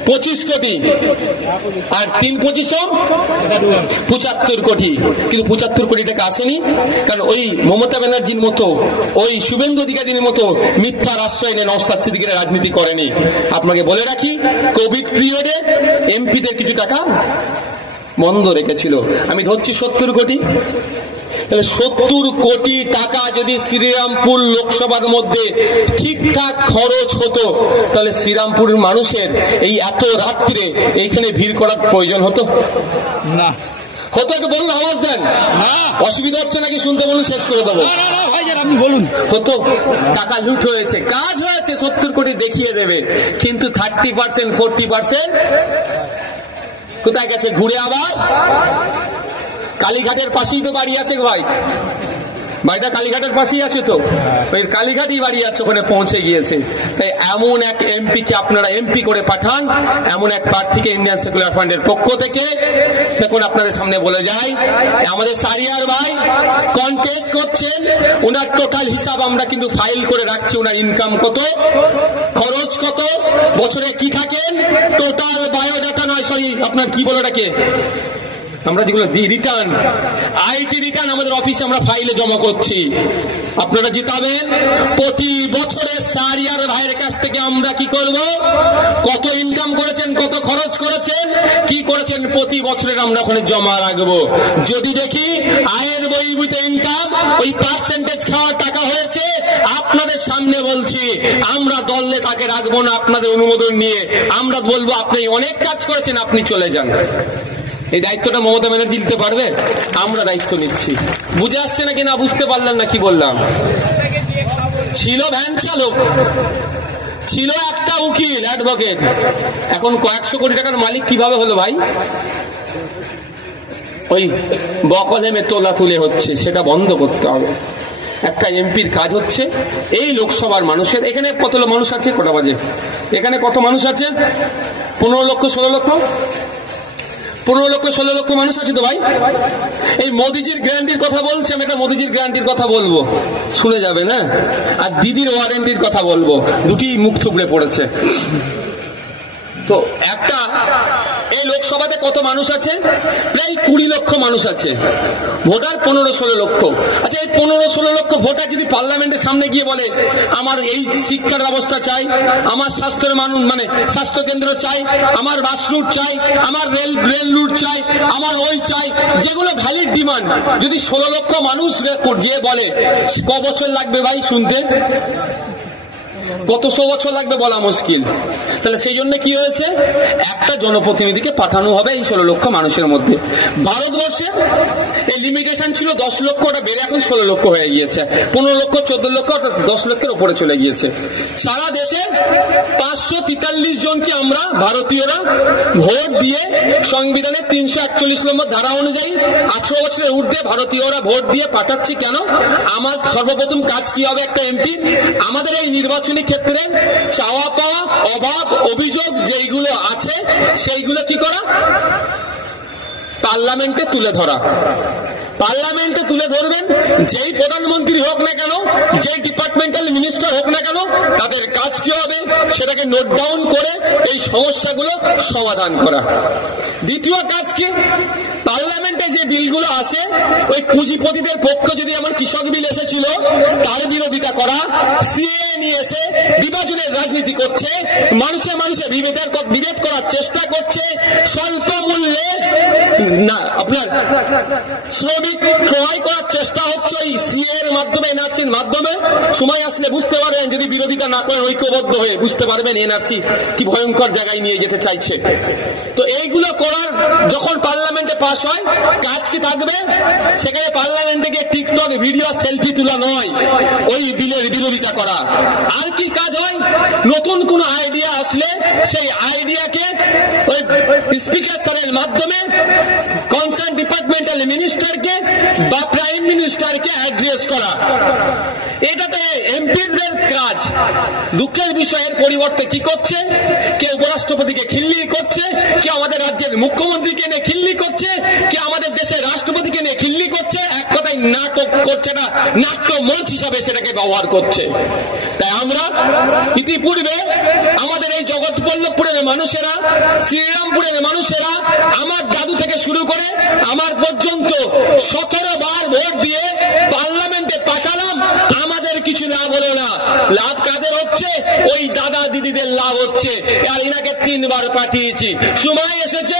25 কোটি, আর 3-25 75 কোটি। কিন্তু 75 কোটি টাকা আসেনি, কারণ ওই মমতা ব্যানার্জির মতো, ওই শুভেন্দু অধিকারীর মতো মিথ্যার আশ্রয় নিয়ে নওশাদ সিদ্দিকীর রাজনীতি করেনি। আপনাকে বলে রাখি, কোভিড পিরিয়ডে এমপিদের কিছু টাকা বন্ধ রেখেছিল। আমি ধরছি 70 কোটি। 70 কোটি টাকা যদি শ্রীরামপুর লোকসভার মধ্যে ঠিকঠাক খরচ হতো, তাহলে শ্রীরামপুরের মানুষের এই এত রাত্রে এইখানে ভিড় করার প্রয়োজন হতো না। হতো? একটু বলুন, আওয়াজ দেন। অসুবিধা হচ্ছে নাকি শুনতে? বলুন, শেষ করে দেবো। আপনি বলুন। হতো? টাকা লুট হয়েছে, কাজ হয়েছে, 70 কোটি দেখিয়ে দেবে। কিন্তু 30%, 40% কোথায় গেছে? ঘুরে আবার কালীঘাটের পাশেই তো বাড়ি আছে ভাই, বাড়িটা কালীঘাটের পাশেই আছে তো, ওই কালীঘাটই বাড়ি আছে, ওখানে পৌঁছে গিয়েছে। তাই এমন এক এমপিকে আপনারা এমপি করে পাঠান, এমন এক প্রার্থীকে ইন্ডিয়ান সেকুলার ফ্রন্টের পক্ষ থেকে এখন আপনাদের সামনে বলে যাই, আমাদের সারিয়ার ভাই কন্টেস্ট করছেন, ওনার টোটাল হিসাব আমরা কিন্তু ফাইল করে রাখছি, ওনার ইনকাম কত, খরচ কত, বছরে কি থাকেন, টোটাল বায়োডাটা নয়, সরি আপনার কি বলে ওটাকে, আমরা যেগুলো রিটার্ন, আইটি রিটার্ন আমাদের অফিসে আমরা ফাইলে জমা করছি। আপনারা জিতাবেন, প্রতি বছরে সারিয়ার ভাইয়ের কাছ থেকে আমরা কি করব, কত ইনকাম করেছেন, কত খরচ করেছেন, কি করেছেন, প্রতি বছরের আমরা ওখানে জমা রাখবো। যদি দেখি আয়ের বহির্ভূত ইনকাম ওই পার্সেন্টেজ খাওয়ার টাকা হয়েছে, আপনাদের সামনে বলছি আমরা দলে তাকে রাখবো না, আপনাদের অনুমোদন নিয়ে আমরা বলবো আপনি অনেক কাজ করেছেন, আপনি চলে যান। এই দায়িত্বটা মমতা ব্যানার্জি দিতে পারবে? আমরা দায়িত্ব নিচ্ছি। বুঝে আসছে নাকি না বুঝতে পারলেন না কি বললাম? ছিল ভ্যান চালক, ছিল একটা উকিল অ্যাডভোকেট, এখন কয়েকশো কোটি টাকার মালিক কিভাবে হলো ভাই? ওই বকলেমে তোলা তুলে হচ্ছে, সেটা বন্ধ করতে হবে। একটা এমপির কাজ হচ্ছে এই লোকসভার মানুষের, এখানে কত মানুষ আছে, কটা বাজে, এখানে কত মানুষ আছে? 15 লক্ষ 16 লক্ষ, 15 লক্ষ 16 লক্ষ মানুষ আছে তো ভাই। এই মোদিজির গ্যারান্টির কথা বলছে, আমি একটা মোদিজির গ্যারান্টির কথা বলবো, শুনে যাবে না, আর দিদির ওয়ারেন্টির কথা বলবো, দুটি মুখ থুবড়ে পড়েছে। তো একটা, এই লোকসভাতে কত মানুষ আছে? প্রায় 20 লক্ষ মানুষ আছে, ভোটার 15-16 লক্ষ। আচ্ছা, এই 15-16 লক্ষ ভোটার যদি পার্লামেন্টের সামনে গিয়ে বলে আমার এই শিক্ষার ব্যবস্থা চাই, আমার স্বাস্থ্যের মানুষ মানে স্বাস্থ্য কেন্দ্র চাই, আমার বাস রুট চাই, আমার রেল রুট চাই, আমার ওই চাই, যেগুলো ভ্যালিড ডিমান্ড, যদি 16 লক্ষ মানুষ গিয়ে বলে, ক বছর লাগবে ভাই শুনতে? কতশো বছর লাগবে বলা মুশকিল। তাহলে সেই জন্য কি হয়েছে, একটা জনপ্রতিনিধিকে পাঠানো হবে এই 16 লক্ষ মানুষের মধ্যে। ভারতবর্ষে এই লিমিটেশন ছিল 10 লক্ষ, ওটা বেড়ে এখন 16 লক্ষ হয়ে গিয়েছে, 15 লক্ষ 14 লক্ষ, 10 লক্ষের উপরে চলে গিয়েছে। সারা দেশে 543 জনকে আমরা ভারতীয়রা ভোট দিয়ে সংবিধানের 341 নম্বর ধারা অনুযায়ী 18 বছরের ঊর্ধ্বে ভারতীয়রা ভোট দিয়ে পাঠাচ্ছি। কেন? আমার সর্বপ্রথম কাজ কি হবে একটা এমপি, আমাদের এই নির্বাচনী ক্ষেত্রে চাওয়া পাওয়া, অভাব, অভিযোগ যেইগুলো আছে সেইগুলো কি করা, পার্লামেন্টে তুলে ধরা। পার্লামেন্টে তুলে ধরবেন, যেই প্রধানমন্ত্রী হোক না কেন, যেই ডিপার্টমেন্টাল মিনিস্টার হোক না কেন, তাদের কাজ কি হবে সেটাকে নোট ডাউন করে এই সমস্যাগুলো সমাধান করা। দ্বিতীয় কাজ কি, পার্লামেন্টে যে বিলগুলো আসে, ওই পুঁজিপতিদের পক্ষে যদি আমার কৃষক বিল এসেছিল তার বিরোধিতা করা, সিএ নিয়ে এসে বিভাজনের রাজনীতি করছে, মানুষে মানুষে বিভেদ করার চেষ্টা করছে, স্বল্প মূল্যে না আপনার শ্রমিক ক্রয় করার চেষ্টা হচ্ছে ওই সিএ এর মাধ্যমে, এনআরসির মাধ্যমে। সময় আসলে বুঝতে পারবেন, যদি বিরোধিতা না করেন ঐক্যবদ্ধ হয়ে, বুঝতে পারবেন এনআরসি কি ভয়ঙ্কর জায়গায় নিয়ে যেতে চাইছে। তো এইগুলো করার যখন পার্লামেন্টে পাস হয়, কাজ কি থাকবে? সেখানে পার্লামেন্টে গিয়ে টিকটক ভিডিও সেলফি তোলা নয়, ওই বিলের বিরোধিতা করা। আর কি কাজ হয়? নতুন কোন আইডিয়া আসলে সেই আইডিয়াকে ওই স্পিকার স্যারের মাধ্যমে কনসার্ন ডিপার্টমেন্টাল মিনিস্টারকে বা প্রাইম মিনিস্টারকে অ্যাড্রেস করা। এটা তো এমপিদের কাজ। দুঃখের বিষয়ের পরিবর্তে কি করছে, কেউ উপরাষ্ট্রপতিকে খিল্লি করছে, কেউ আমাদের রাজ্যের মুখ্যমন্ত্রীকে নিয়ে খিল্লি করছে, কেউ আমাদের দেশের রাষ্ট্রপতিকে নিয়ে খিল্লি করছে। এক কথায় নাটক করছে, না নাট্য মঞ্চ হিসাবে সেটাকে ব্যবহার করছে। তাই আমরা ইতিপূর্বে আমাদের এই জগৎবল্লভপুরের মানুষেরা, শ্রীরামপুরের মানুষেরা, আমার দাদু থেকে শুরু করে আমার পর্যন্ত 17 বার ভোট দিয়ে পার্লামেন্টে পাঠালাম, আমাদের কিছু লাভ হলো না। লাভ কাদের হচ্ছে? ওই দাদা দিদিদের লাভ হচ্ছে। আর ইনাকে 3 বার পাঠিয়েছি। সময় এসেছে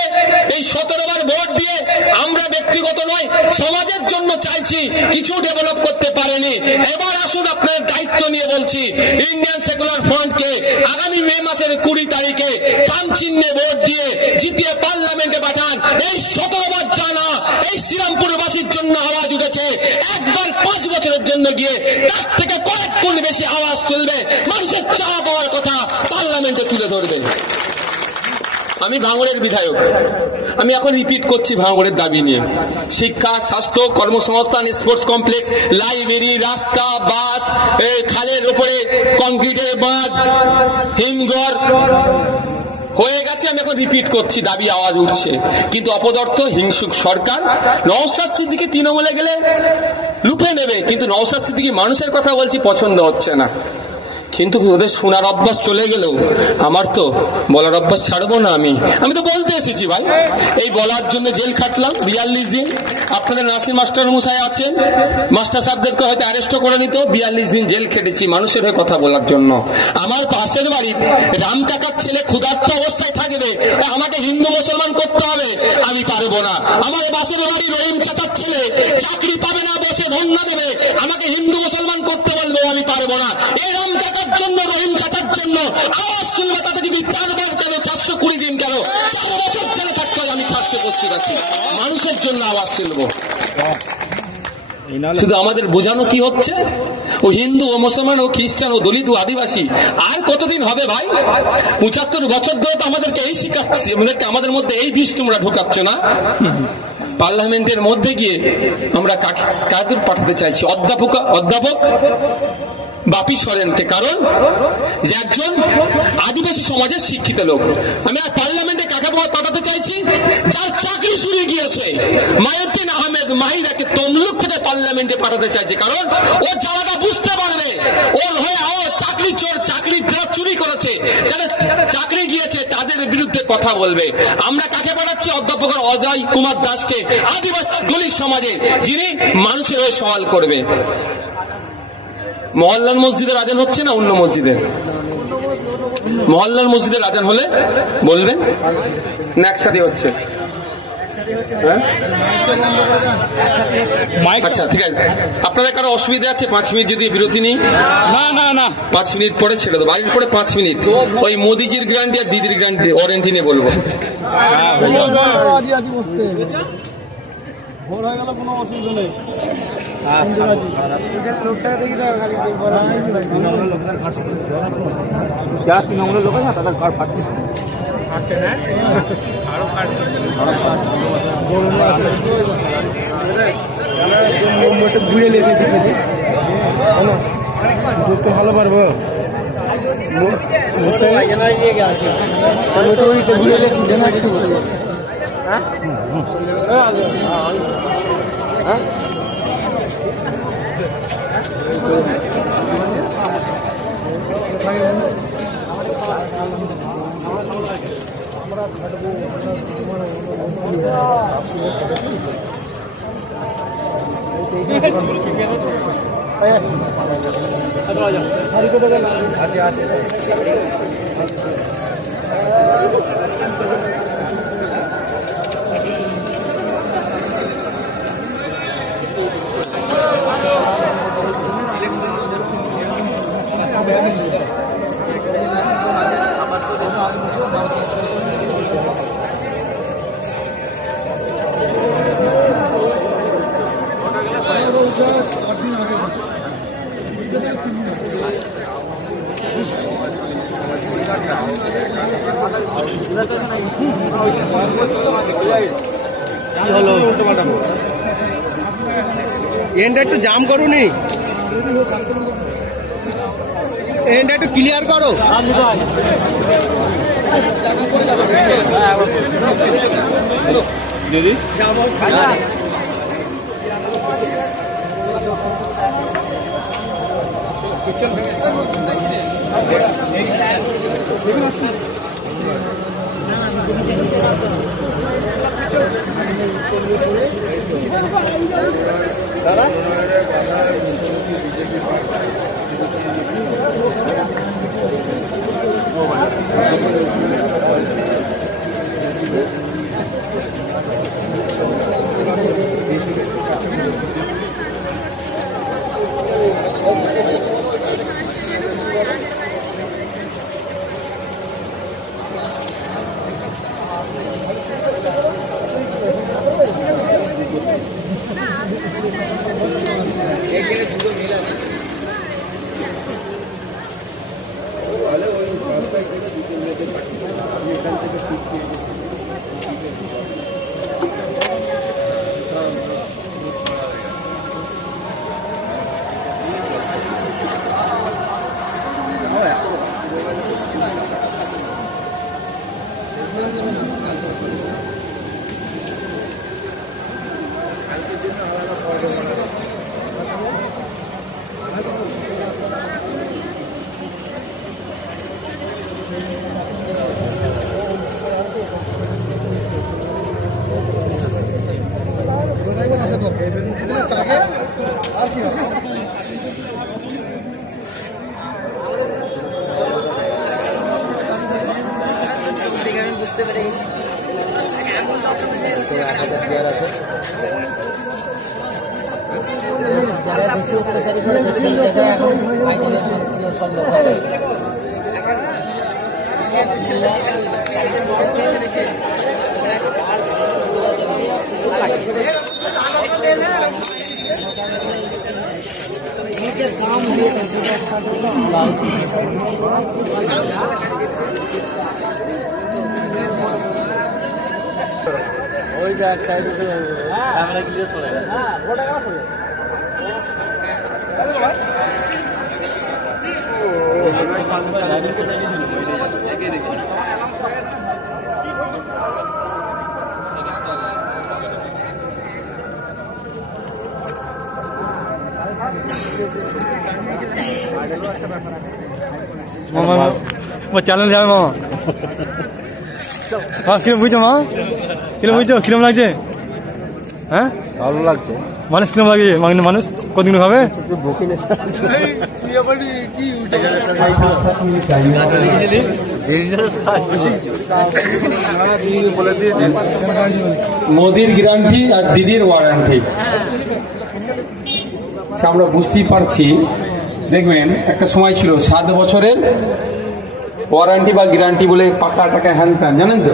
এই 17 বার ভোট দিয়ে আমরা ব্যক্তিগত নয় সমাজের জন্য চাইছি, কিছু ডেভেলপ করতে পারেনি। এবার আসুন আপনার দায়িত্ব নিয়ে বলছি, ইন্ডিয়ান সেকুলার ফ্রন্টকে আগামী মে মাসের 20 তারিখে থাম চিহ্নে ভোট দিয়ে জিতিয়ে পার্লামেন্টে পাঠান। এই 17 বার জানা এই শ্রীরামপুরবাসীর জন্য আওয়াজ উঠেছে, একবার 5 বছরের জন্য গিয়ে তার থেকে কয়েক গুণ বেশি আওয়াজ তুলবে, মানুষের চাওয়া পাওয়ার কথা পার্লামেন্টে তুলে ধরবে। আমি ভাঙড়ের বিধায়ক। আমি এখন রিপিট করছি ভাঙড়ের দাবি নিয়ে। শিক্ষা, স্বাস্থ্য, কর্মসংস্থান, স্পোর্টস কমপ্লেক্স, লাইব্রেরি, রাস্তা, বাস, খালের উপরে কংক্রিটের বাঁধ, হিমঘর হয়ে গেছে। আমি এখন রিপিট করছি, দাবি আওয়াজ উঠছে, কিন্তু অপদার্থ হিংসুক সরকার। নওশাদ সিদ্দিকী তৃণমূলে গেলে লুপে নেবে, কিন্তু নওশাদ সিদ্দিকী মানুষের কথা বলছি, পছন্দ হচ্ছে না। কিন্তু ওদের শোনার অভ্যাস চলে গেলেও আমার তো বলার অভ্যাস ছাড়বো না। আমি তো বলতে এসেছি ভাই, এই বলার জন্য জেল খাটলাম 42 দিন। আপনাদের নাসির মাস্টার মশাই আছেন, মাস্টার সাহেবদেরকে হয়তো অ্যারেস্টও করে নিত। 42 দিন জেল খেটেছি মানুষের হয়ে কথা বলার জন্য। আমার পাশের বাড়ির রাম কাকার ছেলে ক্ষুধার্ত অবস্থায় থাকবে, আমাকে হিন্দু মুসলমান করতে হবে, আমি পারবো না। আমার পাশের বাড়ির রহিম চাচার ছেলে চাকরি পাবে না, বসে ধন্যা দেবে, আমাকে হিন্দু মুসলমান করতে বলবে, আমি পারবো না। এই রাম কাকার জন্য, রহিম চাচার জন্য আওয়াজ তুলবে, তাতে যদি 4 বার কেন, 420 দিন কেন, 4 বছর ছেলে থাকতে আমি থাকতে প্রস্তুত আছি। মানুষের জন্য আওয়াজ তুলবো। শুধু আমাদের বোঝানো কি হচ্ছে, ও হিন্দু, ও মুসলমান, ও খ্রিস্টান, ও দলিত, ও আদিবাসী। আর কতদিন হবে ভাই? 75 বছর ধরে তো আমাদেরকে এই শিখাচ্ছি, আমাদের মধ্যে এই বিষ তোমরা ঢুকাচ্ছ না। পার্লামেন্টের মধ্যে গিয়ে আমরা কাদের পাঠাতে চাইছি? অধ্যাপক বাপি সরেনকে। কারণ যে একজন আদিবাসী সমাজের শিক্ষিত লোক। আমি আর পার্লামেন্টে কাকে পাঠাতে চাইছি? যার চাকরি শুরু গিয়েছে, মায়ুদ্দিন আহমেদ মাহিরাকে তমলুক থেকে পার্লামেন্টে পাঠাতে চাইছে। কারণ ও জায়গাটা বুঝতে পারবে, ওর হয়ে চাকরি চোর, চাকরি যারা চুরি করেছে, যারা চাকরি গিয়েছে, তাদের বিরুদ্ধে কথা বলবে। আমরা কাকে পাঠাচ্ছি? অধ্যাপক অজয় কুমার দাসকে, আদিবাসী দলিত সমাজে, যিনি মানুষের হয়ে সওয়াল করবে। মহল্লার মসজিদের আজান হচ্ছে না অন্য মসজিদের? মহল্লার মসজিদের আজান হলে বলবেন না একসাথে হচ্ছে? আচ্ছা ঠিক আছে, আপনাদের কারো অসুবিধা আছে? 5 মিনিট যদি বিরতি নেই? না 5 মিনিট পরে ছেড়ে দেবো। বাড়ির পরে 5 মিনিট ওই মোদিজির গ্যারান্টি আর দিদির গ্যারান্টি ওয়ারেন্টি নিয়ে বলবো। ভোর হয়ে গেল, কোনো অসুবিধা নেই। তৃণমূলের লোক না, তাদের ঘর ফাটছে না, আরো ঘুরে নিয়েছে, ঘুরতে ভালো পারবো। ঘুরে একটু এন্ডটা একটু জাম করুনি, এন্ডটা একটু ক্লিয়ার করো। দিদি দাদা ভালো ওই রাস্তায় করে দুটো মেয়েদের পাঠিয়ে এখান থেকে বুঝতে পারি যারা বেশি অত্যাচারী করে সেই জায়গায় এখন আইনের মানুষগুলো সম্ভব হবে। ওই যে সাইডে ক্যামেরা ক্লিয়ার চলে যায়। হ্যাঁ ওটা কাজ করে মামা চ্যালেঞ্জ যাবে মামা। কিরম বুঝছো মা? কিরম বুঝছো? কিরম লাগছে? হ্যাঁ ভালো লাগছে। মানুষ কিরম লাগে? মানুষ কতদিন হবে? মোদির গ্যারান্টি আর দিদির ওয়ারেন্টি আমরা বুঝতেই পারছি। দেখবেন একটা সময় ছিল 7 বছরের ওয়ারেন্টি বা গ্যারান্টি বলে পাকা টাকা হ্যান ত্যান, জানেন তো?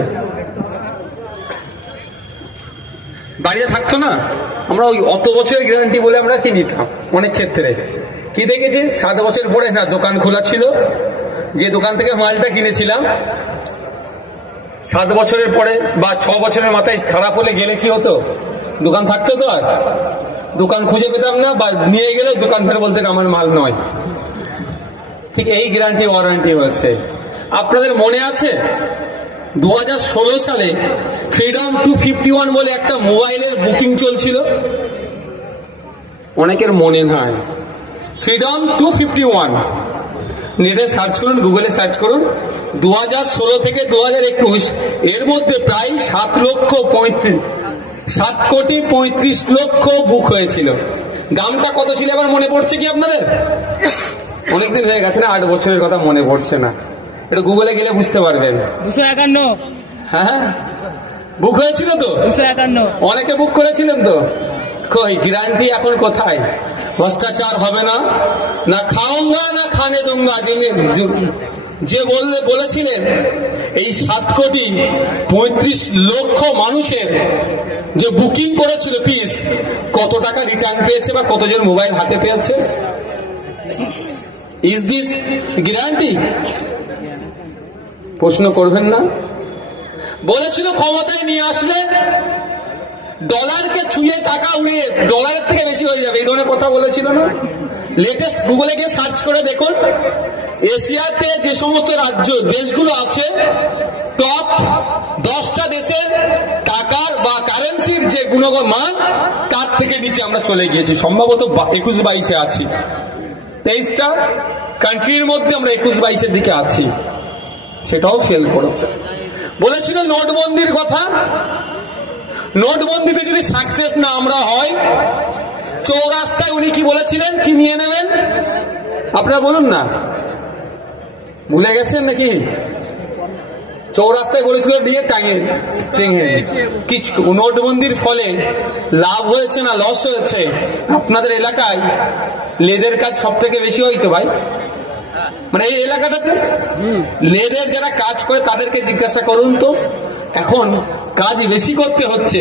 বাড়িতে থাকতো না, আমরা ওই অত বছরের গ্যারান্টি বলে আমরা কি নিতাম অনেক ক্ষেত্রে। কি দেখেছি 7 বছর পরে না দোকান খোলা ছিল, যে দোকান থেকে মালটা কিনেছিলাম 7 বছরের পরে বা 6 বছরের মাথায় খারাপ হলে গেলে কি হতো? দোকান থাকতো তো আর দোকান খুঁজে পেতাম না, বা নিয়ে গেলে দোকানদার বলতেন আমার মাল নয়। ঠিক এই গ্যারান্টি ওয়ারেন্টি হয়েছে। আপনাদের মনে আছে 2016 সালে ফ্রিডম 251 বলে একটা মোবাইলের বুকিং চলছিল? অনেকের মনে নাই। ফ্রিডম 251 নেটে সার্চ করুন, গুগলে সার্চ করুন। 2016 থেকে 2021 এর মধ্যে প্রায় 7 কোটি 35 লক্ষ বুক হয়েছিল। দামটা কত ছিল আবার মনে পড়ছে কি আপনাদের? অনেকদিন হয়ে গেছে না, 8 বছরের কথা মনে পড়ছে না। এটা গুগলে গেলে বুঝতে পারবেন। 251। হ্যাঁ বুক হয়েছিল তো, 251 অনেকে বুক করেছিলেন তো। কই গ্যারান্টি এখন কোথায়? ভ্রষ্টাচার হবে না, না খাওঙ্গা না খানে দুঙ্গা। যে বলেছিলেন এই 7 কোটি 35 লক্ষ মানুষের যে বুকিং করেছিল পিস, কত টাকা রিটার্ন পেয়েছে বা কতজন মোবাইল হাতে পেয়েছে? Is this guarantee? প্রশ্ন করবেন না? বলেছিল ক্ষমতায় নিয়ে আসলে ডলারকে ছুঁয়ে টাকা উড়িয়ে ডলারের থেকে বেশি হয়ে যাবে, এই ধরনের কথা বলেছিল না? লেটেস্ট গুগলে গিয়ে সার্চ করে দেখুন, এশিয়াতে যে সমস্ত দেশগুলো আছে টপ 10টা দেশের টাকার বা কারেন্সির যে গুণগত মান তার থেকে নিচে আমরা চলে গিয়েছি। সম্ভবত 21-22-এ আছি। 23টা কান্ট্রির মধ্যে আমরা 21-22-এর দিকে আছি, সেটাও ফেল করেছে। বলেছিল নোটবন্দির কথা, নোটবন্দিতে যদি সাকসেস না আমরা হয়, চৌরাস্তায় উনি কি বলেছিলেন, কি নিয়ে নেবেন আপনারা বলুন না, ভুলে গেছেন নাকি? চৌরাস্তায় বলেছিল দিয়ে টেঙে কিছু। নোটবন্দির ফলে লাভ হয়েছে না লস হয়েছে? আপনাদের এলাকায় লেদের কাজ সব থেকে বেশি হইতো ভাই, মানে এই এলাকাটাতে লেদের যারা কাজ করে তাদেরকে জিজ্ঞাসা করুন তো। এখন কাজ বেশি করতে হচ্ছে,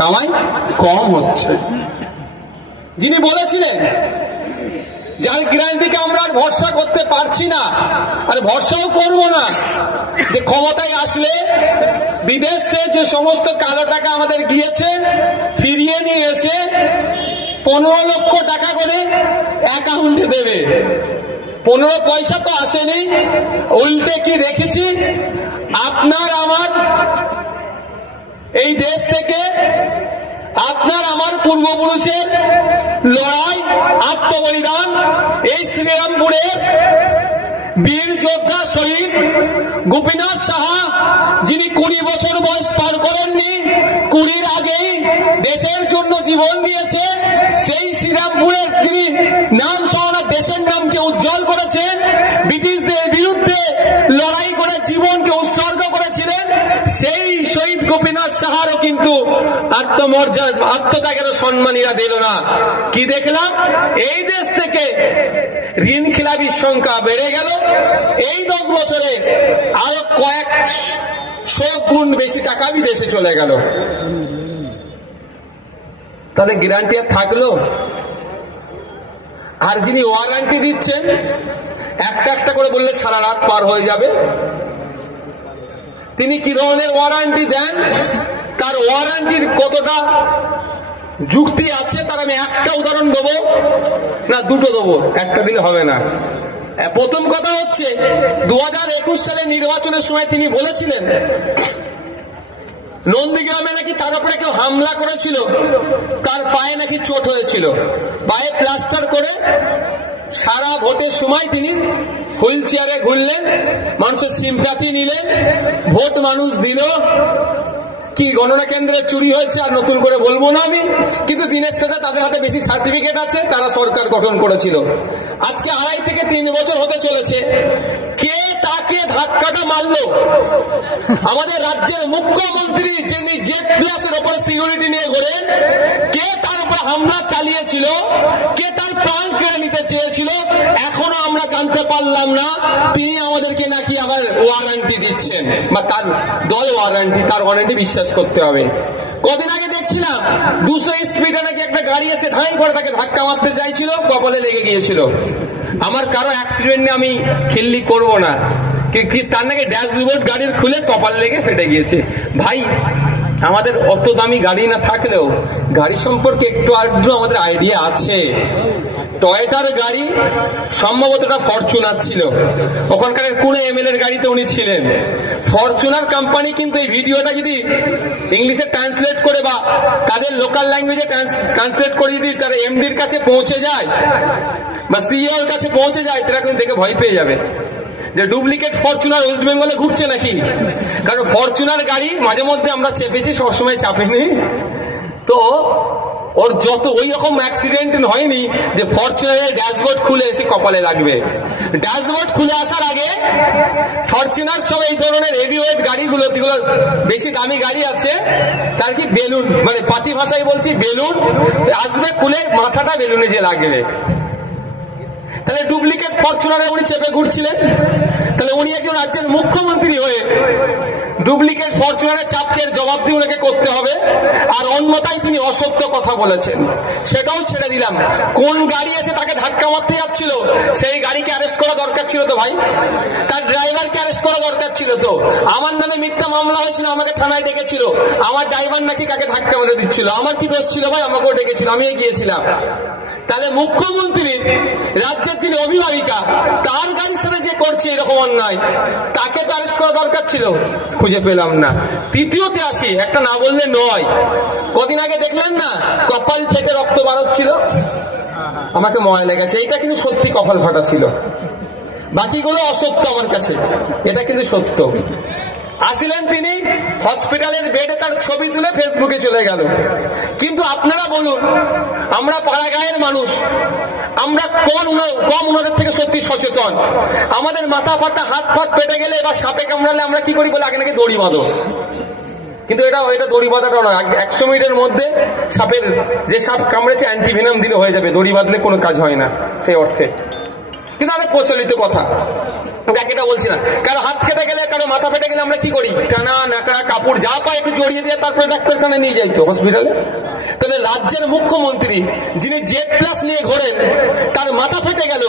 কামাই কম হচ্ছে। যিনি বলেছিলেন যার গ্যারান্টিকে আমরা আর ভরসা করতে পারছি না, আর ভরসাও করব না, যে ক্ষমতায় আসলে বিদেশে যে সমস্ত কালো টাকা আমাদের গিয়েছে ফিরিয়ে নিয়ে এসে 15 লক্ষ টাকা করে অ্যাকাউন্টে দেবে। 15 পয়সা তো আসেনি, উল্টে কি দেখেছি, আপনার আমার এই দেশ থেকে আপনার আমার পূর্বপুরুষের লড়াই আত্মবলিদান, এই শ্রীরামপুরের বীর যোদ্ধা শহীদ গোপীনাথ সাহা, যিনি 20 বছর বয়স পার করেননি, 20-র আগেই দেশের জন্য জীবন দিয়েছে, সেই শ্রীরাম ব্যারাকপুরের তিনি নাম সহ দেশের নামকে উজ্জ্বল করেছেন, ব্রিটিশদের বিরুদ্ধে লড়াই করে জীবনকে উৎসর্গ করেছিলেন, সেই শহীদ গোপীনাথ সাহারও কিন্তু আত্মত্যাগের সম্মানীরা দিল না। কি দেখলাম, এই দেশ থেকে ঋণ খিলাপির সংখ্যা বেড়ে গেল। এই 10 বছরে আরো কয়েকশো গুণ বেশি টাকা বিদেশে চলে গেল। তাহলে গ্যারান্টি আর থাকলো? আর যিনি ওয়ারেন্টি দিচ্ছেন, একটা একটা করে বললে সারা রাত পার হয়ে যাবে। তিনি কি ধরনের ওয়ারেন্টি দেন, তার ওয়ারেন্টির কতটা যুক্তি আছে, তার আমি একটা উদাহরণ দেবো না দুটো দেবো, একটা দিলে হবে না। প্রথম কথা হচ্ছে 2021 সালে নির্বাচনের সময় তিনি বলেছিলেন নন্দীগ্রামে নাকি তার উপরে কেউ হামলা করেছিল, তার পায়ে নাকি চোট হয়েছিল, পায়ে প্লাস্টার করে সারা ভোটের সময় তিনি হুইল চেয়ারে ঘুরলেন, মানুষের সিম্প্যাথি নিলেন, ভোট মানুষ দিল। কি গণনা কেন্দ্রে চুরি হয়েছে আর নতুন করে বলবো না আমি, কিন্তু দিনের সাথে তাদের হাতে বেশি সার্টিফিকেট আছে, তারা সরকার গঠন করেছিল। আজকে 2.5 থেকে 3 বছর হতে চলেছে, কে তাকে ধাক্কাটা মারলো? আমাদের রাজ্যের মুখ্যমন্ত্রী যিনি জেড প্লাসের উপরে সিকিউরিটি নিয়ে ঘোরেন, কে তার উপর হামলা চালিয়েছিল, কে তার প্রাণ কেড়ে নিতে চেয়েছিল, এখনো আমরা জানতে পারলাম না। তিনি আমাদেরকে নাকি আবার ওয়ারেন্টি দিচ্ছেন, বা তার দল ওয়ারেন্টি, তার ওয়ারেন্টি বিশ্বাস করতে হবে। কদিন আগে দেখছিলাম 200 স্পিডে নাকি একটা গাড়ি এসে ধাই করে তাকে ধাক্কা মারতে চাইছিল, কপালে লেগে গিয়েছিল। আমার কারো অ্যাক্সিডেন্ট নিয়ে আমি খিল্লি করবো না, তার নাকি ড্যাশবোর্ড গাড়ির খুলে কপাল লেগে ফেটে গিয়েছে। ভাই, আমাদের অত দামি গাড়ি না থাকলেও গাড়ি সম্পর্কে একটু আধটু আমাদের আইডিয়া আছে। টয়োটার গাড়ি, সম্ভবত এটা ফরচুনার ছিল, ওখানকার কোন এমএলএর গাড়িতে উনি ছিলেন। ফরচুনার কোম্পানি কিন্তু এই ভিডিওটা যদি ইংলিশে ট্রান্সলেট করে বা তাদের লোকাল ল্যাঙ্গুয়েজে ট্রান্সলেট করে যদি তার এমডির কাছে পৌঁছে যায় বা সিইওর কাছে পৌঁছে যায়, তারা কিন্তু দেখে ভয় পেয়ে যাবে যে ডুপ্লিকেট ফরচুনার ওয়েস্ট বেঙ্গলে ঘুরছে নাকি। কারণ ফরচুনার গাড়ি মাঝে মধ্যে আমরা চেপেছি, সবসময় চাপিনি তো। ওর যত ওই রকম অ্যাক্সিডেন্ট হয়নি যে ফরচুনারের ড্যাশবোর্ড খুলে এসে কপালে লাগবে। ড্যাশবোর্ড খুলে আসার আগে ফরচুনার সব এই ধরনের হেভিওয়েট গাড়িগুলো, যেগুলো বেশি দামি গাড়ি আছে, তার কি বেলুন, মানে পাতি ভাষায় বলছি বেলুন আসবে, খুলে মাথাটা বেলুনে যে লাগবে। তাহলে ডুপ্লিকেট ফরচুনারে উনি চেপে ঘুরছিলেন, তাহলে উনি একজন রাজ্যের মুখ্যমন্ত্রী হয়ে ডুপ্লিকেট ফরচুনারের চাপকের জবাব দিয়ে ওনাকে করতে হবে। আর অন্যথায় তিনি অসত্য কথা বলেছেন, সেটাও ছেড়ে দিলাম। কোন গাড়ি এসে তাকে ধাক্কা মারতে যাচ্ছিল, সেই গাড়িকে অ্যারেস্ট করা দরকার ছিল তো ভাই, তার ড্রাইভারকে অ্যারেস্ট করা দরকার ছিল তো। আমার নামে মিথ্যা মামলা হয়েছিল, আমাকে থানায় ডেকেছিল, আমার ড্রাইভার নাকি কাকে ধাক্কা মেরে দিচ্ছিল, আমার কি দোষ ছিল ভাই? আমাকেও ডেকেছিল, আমিও গিয়েছিলাম। তাহলে মুখ্যমন্ত্রী, রাজ্যের যিনি অভিভাবিকা, তার গাড়ির সাথে যে করছে এরকম অন্যায়, তাকে তো অ্যারেস্ট করা দরকার ছিল, খুঁজে পেলাম না। তৃতীয়তে আসি, একটা না বললে নয়। কদিন আগে দেখলেন না, কপাল ফেটে রক্ত বার হচ্ছিল, আমাকে মনে লেগেছে, এটা কিন্তু সত্যি কপাল ফাটা ছিল, বাকিগুলো অসত্য আমার কাছে, এটা কিন্তু সত্য। আসিলেন তিনি হসপিটালের বেডে, তার ছবি তুলে ফেসবুকে চলে গেল। কিন্তু আপনারা বলুন, আমরা পাড়াগাঁয়ের মানুষ, আমরা কম ওনাদের থেকে সত্যি সচেতন। আমাদের মাথা ফাটা, হাত ফাত পেটে গেলে বা সাপে কামড়ালে আমরা কি করি? বলে আগে নাকি দড়ি বাঁধো। কিন্তু এটা দড়ি বাঁধাটা নয়, 100 মিনিটের মধ্যে সাপের, যে সাপ কামড়েছে অ্যান্টিভেনাম দিলে হয়ে যাবে, দড়ি বাঁধলে কোনো কাজ হয় না সেই অর্থে। কিন্তু আমাদের প্রচলিত কথা, এটা বলছি না। কারো হাত কেটে গেলে, কারো মাথা ফেটে গেলে আমরা কি করি? টানা নাকড়া কাপড় যা পায় একটু জড়িয়ে দিয়ে তারপরে ডাক্তারখানে নিয়ে যাই তো, হসপিটালে। তাহলে রাজ্যের মুখ্যমন্ত্রী যিনি জেড প্লাস নিয়ে ঘোরেন, তার মাথা ফেটে গেল,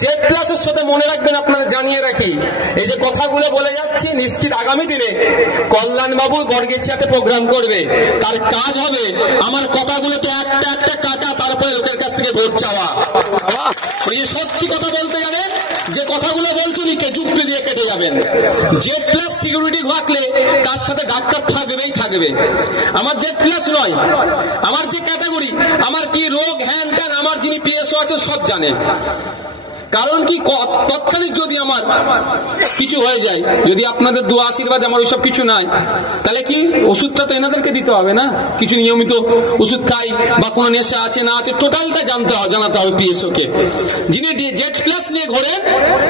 জেড প্লাসের সাথে মনে রাখবেন, আপনাদের জানিয়ে রাখি, এই যে কথাগুলো বলে যাচ্ছি, নিশ্চিত আগামী দিনে কল্যাণবাবু বর্গেছিয়াতে প্রোগ্রাম করবে, তার কাজ হবে আমার কথাগুলোকে একটা একটা কাটা, তারপরে লোকের কাছ থেকে ভোট চাওয়া। সত্যি কথা বলতে জানেন, যে কথাগুলো বলছেন যুক্তি দিয়ে কেটে যাবেন। জেড প্লাস সিকিউরিটি থাকলে তার সাথে ডাক্তার থাকবেই থাকবে। আমার জেড প্লাস নয়, আমার যে ক্যাটাগরি, আমার কি রোগ, হ্যান ত্যান, আমার যিনি পিএসও আছে সব জানে। কারণ কি, তৎক্ষণিক যদি আমার কিছু হয়ে যায়, যদি আপনাদের দোয়া আশীর্বাদ আমার ওইসব কিছু নাই, তাহলে কি ওষুধটা তো এনাদেরকে দিতে হবে না? কিছু নিয়মিত ওষুধ খাই বা কোনো নেশা আছে না আছে টোটালটা জানাতে হবে পিএসও কে। যিনি জেড প্লাস নিয়ে ঘোরেন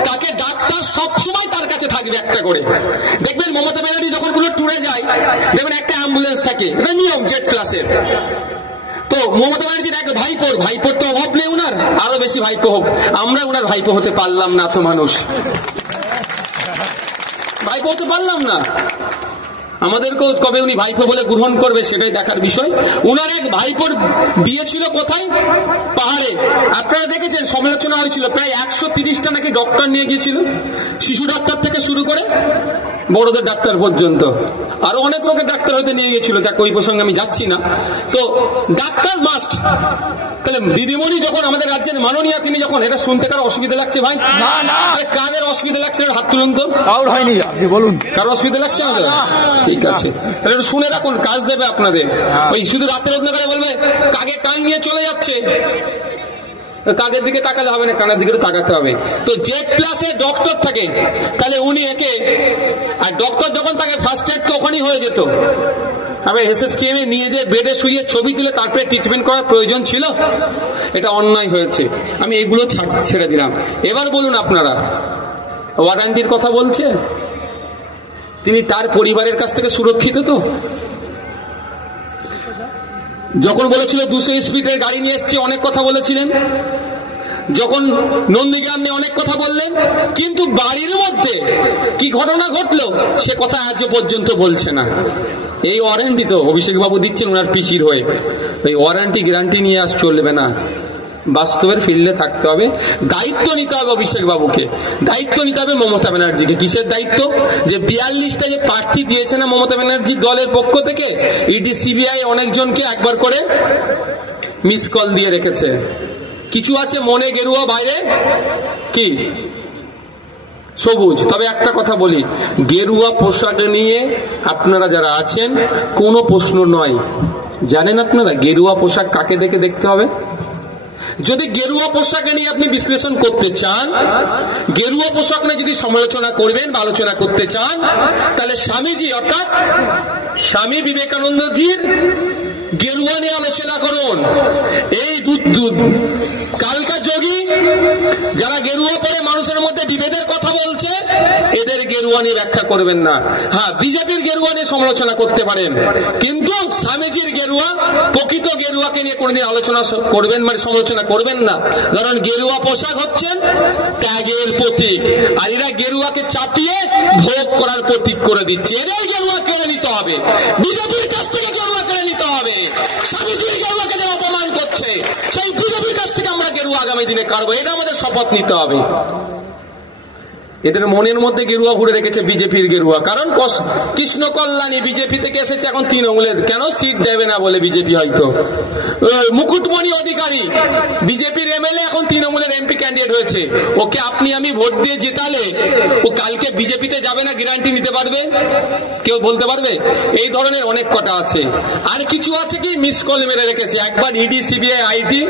তাকে ডাক্তার সবসময় তার কাছে থাকবে একটা করে। দেখবেন মমতা ব্যানার্জি যখন কোনো ট্যুরে যায় দেখবেন একটা অ্যাম্বুলেন্স থাকে, এটা নিয়ম জেড প্লাসের। তো মমতা ব্যানার্জির এক ভাইপোর তো অভাব নেই উনার, আরো বেশি ভাইপো হোক। আমরা উনার ভাইপো হতে পারলাম না, তো মানুষ ভাইপো হতে পারলাম না। আমাদেরকেও কবে উনি ভাইপো বলে গ্রহণ করবে সেটাই দেখার বিষয়। উনার এক ভাইপোর বিয়ে ছিল কোথায়? পাহাড়ে। আপনারা দেখেছেন সমালোচনা হয়েছিল, প্রায় 130টা নাকি ডক্টর নিয়ে গিয়েছিল, শিশু ডাক্তার থেকে শুরু করে বড়দের ডাক্তার পর্যন্ত, আরো অনেক রোগের ডাক্তার হয়তো নিয়ে গিয়েছিল, যাকে ওই প্রসঙ্গে আমি যাচ্ছি না। তো ডাক্তার মাস্ট। তাহলে দিদিমণি যখন আমাদের রাজ্যের মাননীয়া, তিনি যখন, এটা শুনতে কারো অসুবিধা লাগছে ভাই? কাদের অসুবিধা লাগছে হাত তুলুন তো। কারোর হয়নি, আপনি বলুন। কারো অসুবিধা লাগছে না? ঠিক আছে, তাহলে একটু শুনে রাখুন, কাজ দেবে আপনাদের। ওই শুধু রাতের অন্ধকারে বলবে কাকে কান নিয়ে চলে যাচ্ছে, কাকের দিকে তাকালে হবে না, কানের দিকে তাকাতে হবে। তো জেড প্লাসে ডক্টর থাকে, তাহলে উনি একে, আর ডক্টর যখন তাকে ফার্স্ট এড তো ওখানেই হয়ে যেত। আবার এসএসকেএম এ নিয়ে যে বেডে শুয়ে ছবি তুলে তারপরে ট্রিটমেন্ট করার প্রয়োজন ছিল? এটা অন্যায় হয়েছে, আমি এগুলো ছেড়ে দিলাম। এবার বলুন আপনারা, ওয়ারান্টির কথা বলছে, তিনি তার পরিবারের কাছ থেকে সুরক্ষিত তো? যখন বলেছিল 200 স্পিডের গাড়ি নিয়ে এসছে, অনেক কথা বলেছিলেন। যখন নন্দীগ্রাম নিয়ে অনেক কথা বললেন, কিন্তু বাড়ির মধ্যে কি ঘটনা ঘটলো সে কথা আজ পর্যন্ত বলছে না। এই ওয়ারেন্টি তো অভিষেক বাবু দিচ্ছেন ওনার পিসির হয়ে। ওই ওয়ারেন্টি গ্যারান্টি নিয়ে আজ চলবে না, বাস্তবের ফিল্ডে থাকতে হবে। দায়িত্ব নিতে হবে অভিষেক বাবুকে, দায়িত্ব নিতে হবে মমতা ব্যানার্জিকে। কিসের দায়িত্ব? যে 42টা যে প্রার্থী দিয়েছে না মমতা ব্যানার্জির দলের পক্ষ থেকে, ইডি সিবিআই অনেকজনকে একবার করে মিস কল দিয়ে রেখেছে। কিছু আছে মনে গেরুয়া, বাইরে কি সবুজ। তবে একটা কথা বলি, গেরুয়া পোশাক নিয়ে আপনারা যারা আছেন কোনো প্রশ্ন নয়। জানেন আপনারা গেরুয়া পোশাক কাকে দেখে দেখতে হবে? যদি গেরুয়া পোশাকে নিয়ে আপনি বিশ্লেষণ করতে চান, গেরুয়া পোশাক নিয়ে যদি সমালোচনা করবেন বা আলোচনা করতে চান, তাহলে স্বামীজি অর্থাৎ স্বামী বিবেকানন্দজির গেরুয়া নিয়ে আলোচনা করুন। এই কালকা যোগী যারা গেরুয়া পরে মানুষের মধ্যে বিভেদের কথা বলছে, এদের গেরুয়া নিয়ে ব্যাখ্যা করবেন না। হ্যাঁ, বিজেপির গেরুয়া নিয়ে সমালোচনা করতে পারেন, কিন্তু স্বামীজির গেরুয়া, প্রকৃত গেরুয়াকে নিয়ে কোনোদিন আলোচনা করবেন মানে সমালোচনা করবেন না। কারণ গেরুয়া পোশাক হচ্ছেন ত্যাগের প্রতীক, আর এরা গেরুয়াকে চাপিয়ে ভোগ করার প্রতীক করে দিচ্ছে। এরাই গেরুয়া কেড়ে নিতে হবে, বিজেপির কাছ থেকে গেরুয়া কেড়ে নিতে হবে। স্বামীজির গেরুয়াকে যারা অপমান করছে, সেই বিজেপির কাছ থেকে আমরা গেরুয়া আগামী দিনে কাটবো, এটা আমাদের শপথ নিতে হবে। এদের মনের মধ্যে গেরুয়া ভরে রেখেছে বিজেপির গেরুয়া, কারণ কৃষ্ণ কল্যাণী বিজেপি থেকে এসেছে, এখন তৃণমূলের কেন সিট দেবে না বলে বিজেপি হয়তো। মুকুটমণি অধিকারী বিজেপির এমএলএ, এখন তৃণমূলের এমপি ক্যান্ডিডেট হয়েছে। ওকে আপনি আমি ভোট দিয়ে জেতালে ও কালকে বিজেপিতে যাবে না গ্যারান্টি নিতে পারবে? কেউ বলতে পারবে? এই ধরনের অনেক কথা আছে। আর কিছু আছে কি মিস কল মেরে রেখেছে, একবার ED CBI IT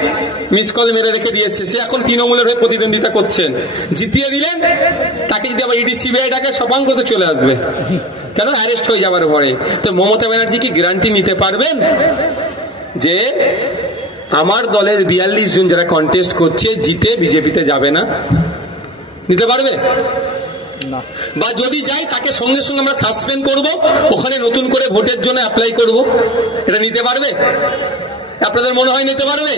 miss call মেরে রেখে দিয়েছে, সে এখন তৃণমূলের হয়ে প্রতিদ্বন্দ্বিতা করছেন। জিতিয়ে দিলেন তাকে, যদি আবার ইডি সিবিআই ডাকে সবাঙ্গ তো চলে আসবে, কেন অ্যারেস্ট হয়ে যাবার ভয়ে। তো মমতা ব্যানার্জি কি গ্যারান্টি নিতে পারবেন যে আমার দলের 42 জন যারা কন্টেস্ট করছে জিতে বিজেপিতে যাবে না? নিতে পারবে? বা যদি যাই তাকে সঙ্গে সঙ্গে আমরা সাসপেন্ড করব, ওখানে নতুন করে ভোটের জন্য অ্যাপ্লাই করব, এটা নিতে পারবে? আপনাদের মনে হয় নিতে পারবে?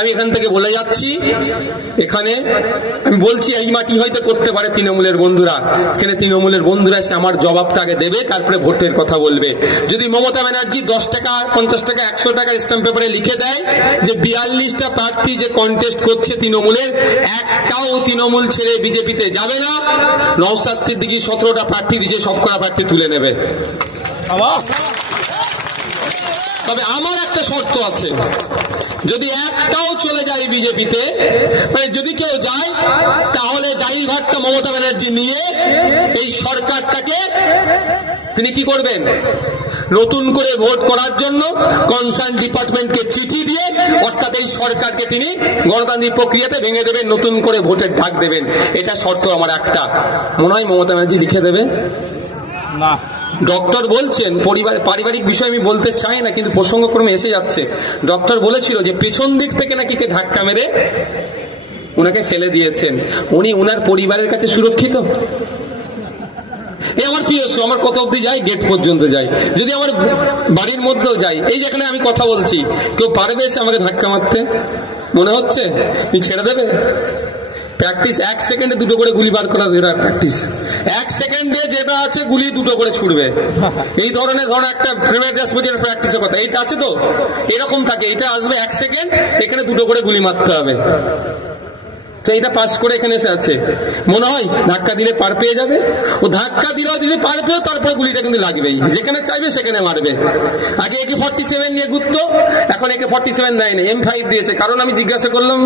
আমি এখান থেকে বলে যাচ্ছি, এখানে আমি বলছি এই মাটি হয়তো করতে পারে তৃণমূলের বন্ধুরা, এখানে তৃণমূলের বন্ধুরা এসে আমার জবাবটা আগে দেবে, তারপরে ভোটের কথা বলবে। যদি মমতা ব্যানার্জি 10 টাকা 50 টাকা 100 টাকা স্ট্যাম্প পেপারে লিখে দেয় যে 42টা প্রার্থী যে কন্টেস্ট করছে তৃণমূলের, একটাও তৃণমূল ছেড়ে বিজেপিতে যাবে না, নওশাদ সিদ্দিকী 17টা প্রার্থী দিয়েছে, সবকটা প্রার্থী তুলে নেবে। তবে আমার একটা শর্ত আছে, যদি একটাও চলে যায় বিজেপিতে, মানে যদি কেউ যায়, তাহলে ড্রাইভারটা মমতা ব্যানার্জি নিয়ে এই সরকারটাকে তিনি কি করবেন? নতুন করে ভোট করার জন্য কনসার্ন ডিপার্টমেন্টকে চিঠি দিয়ে, অর্থাৎ এই সরকারকে তিনি গণতান্ত্রিক প্রক্রিয়াতে ভেঙে দেবেন, নতুন করে ভোটের ডাক দেবেন। এটা শর্ত আমার একটা। মনে হয় মমতা ব্যানার্জি লিখে দেবে না। ডক্টর বলছেন, পারিবারিক বিষয় আমি বলতে চাই না, কিন্তু প্রসঙ্গক্রমে এসে যাচ্ছে। ডক্টর বলেছিল যে পেছন দিক থেকে নাকি কে ধাক্কা মেরে উনাকে ফেলে দিয়েছেন, উনি উনার পরিবারের কাছে সুরক্ষিত? এই আমার পিএসও, আমার কত অব্দি যাই, গেট পর্যন্ত যাই, যদি আমার বাড়ির মধ্যেও যাই, এই যেখানে আমি কথা বলছি, কেউ পারবে এসে আমাকে ধাক্কা মারতে? মনে হচ্ছে তুই ছেড়ে দেবে? প্র্যাকটিস 1 সেকেন্ডে 2টো করে গুলি বার করা, যেটা প্র্যাকটিস 1 সেকেন্ডে যেটা আছে গুলি 2টো করে ছুড়বে, এই ধরনের একটা প্রাইভেট হাসপাতালের প্র্যাকটিসের কথা এইটা আছে তো, এরকম থাকে, এটা আসবে 1 সেকেন্ড, এখানে 2টো করে গুলি মারতে হবে। তো এইটা পাস করে এখানে এসে আছে, মনে হয় ধাক্কা দিলে পার পেয়ে যাবে। ও ধাক্কা দিলেও যদি পার পেয়েও তারপরে গুলিটা কিন্তু লাগবেই, যেখানে চাইবে সেখানে মারবে। আগে AK-47 নিয়ে ঘুরতো, এখন AK-47 নেয় না, M5 দিয়েছে। কারণ আমি জিজ্ঞাসা করলাম,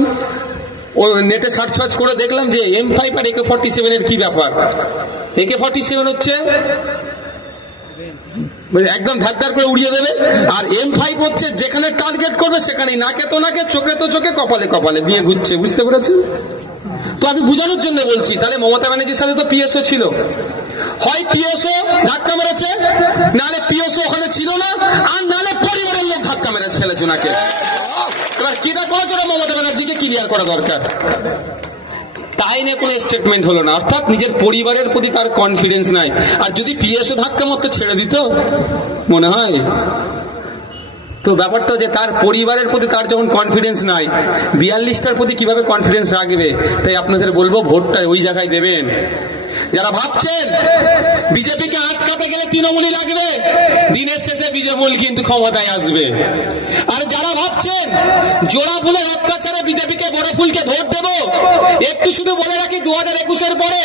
ও নেটে সার্চ ফার্চ করে দেখলাম যে M5 আর AK-47 এর কি ব্যাপার। AK-47 হচ্ছে একদম ধাক্কার করে উড়িয়ে দেবে, আর M5 হচ্ছে যেখানে টার্গেট করবে সেখানেই, নাকে তো নাকে, চোখে তো চোখে, কপালে কপালে দিয়ে ঘুরছে। বুঝতে পেরেছেন তো? আমি বুঝানোর জন্য বলছি। তাহলে মমতা ব্যানার্জির সাথে তো পিএসও ছিল, হয় পিএসও ধাক্কা মেরেছে, নাহলে পিএসও ওখানে ছিল না, আর নাহলে পরিবারের লোক ধাক্কা মেরেছে ফেলেছে ওনাকে। কিনা করার জন্য মমতা ব্যানার্জিকে ক্লিয়ার করা দরকার। তাই নিয়ে কোনো স্টেটমেন্ট হলো না, অর্থাৎ নিজের পরিবারের প্রতি তার কনফিডেন্স নাই। আর যদি পিএসও ধাক্কা মতো ছেড়ে দিত মনে হয়, তো ব্যাপারটা যে তার পরিবারের প্রতি তার যখন কনফিডেন্স নাই, 42টার প্রতি কিভাবে কনফিডেন্স রাখবে? তাই আপনাদের বলবো ভোটটা ওই জায়গায় দেবেন। যারা ভাবছেন বিজেপিকে আটকাতে গেলে তৃণমূলই লাগবে, দিনের শেষে বিজেপি কিন্তু ক্ষমতায় আসবে। আর যারা ভাবছেন জোড়া ফুলের অত্যাচারে বিজেপিকে বড় ফুলকে ভোট দেবো, একটু শুধু বলে রাখি 2021-এর পরে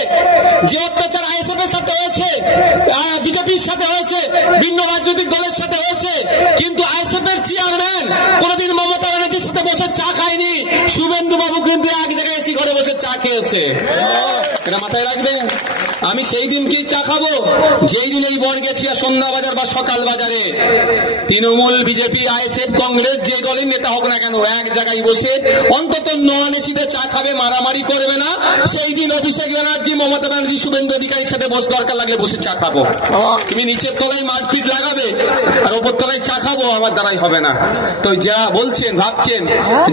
যে অত্যাচার আইএসএফ এর সাথে হয়েছে, বিজেপির সাথে হয়েছে, ভিন্ন রাজনৈতিক দলের সাথে হয়েছে, কিন্তু আইএসএফ এর চেয়ারম্যান কোনদিন মমতা ব্যানার্জির সাথে বসে চা খায়নি। শুভেন্দু বাবু কিন্তু এক জায়গায় এসি ঘরে বসে চা খেয়েছে, এটা মাথায় রাখবেন। আমি সেই দিন কি চা খাবো যেই দিন এই বর্গেছিয়া সন্ধ্যা বাজার বা সকাল বাজারে তৃণমূল, বিজেপি, আইএসএফ, কংগ্রেস যে দলের নেতা হোক না কেন এক জায়গায় বসে অন্তত নন এসিতে চা খাবে, মারামারি করবে না, সেই দিন অভিষেক ব্যানার্জি, মমতা ব্যানার্জি, শুভেন্দু অধিকারীর সাথে বসে দরকার লাগলে বসে চা খাবো। তুমি নিচের তলায় মারপিট লাগাবে আর ওপর তলায় চা খাবো, আমার দ্বারাই হবে না। তো যারা বলছেন, ভাবছেন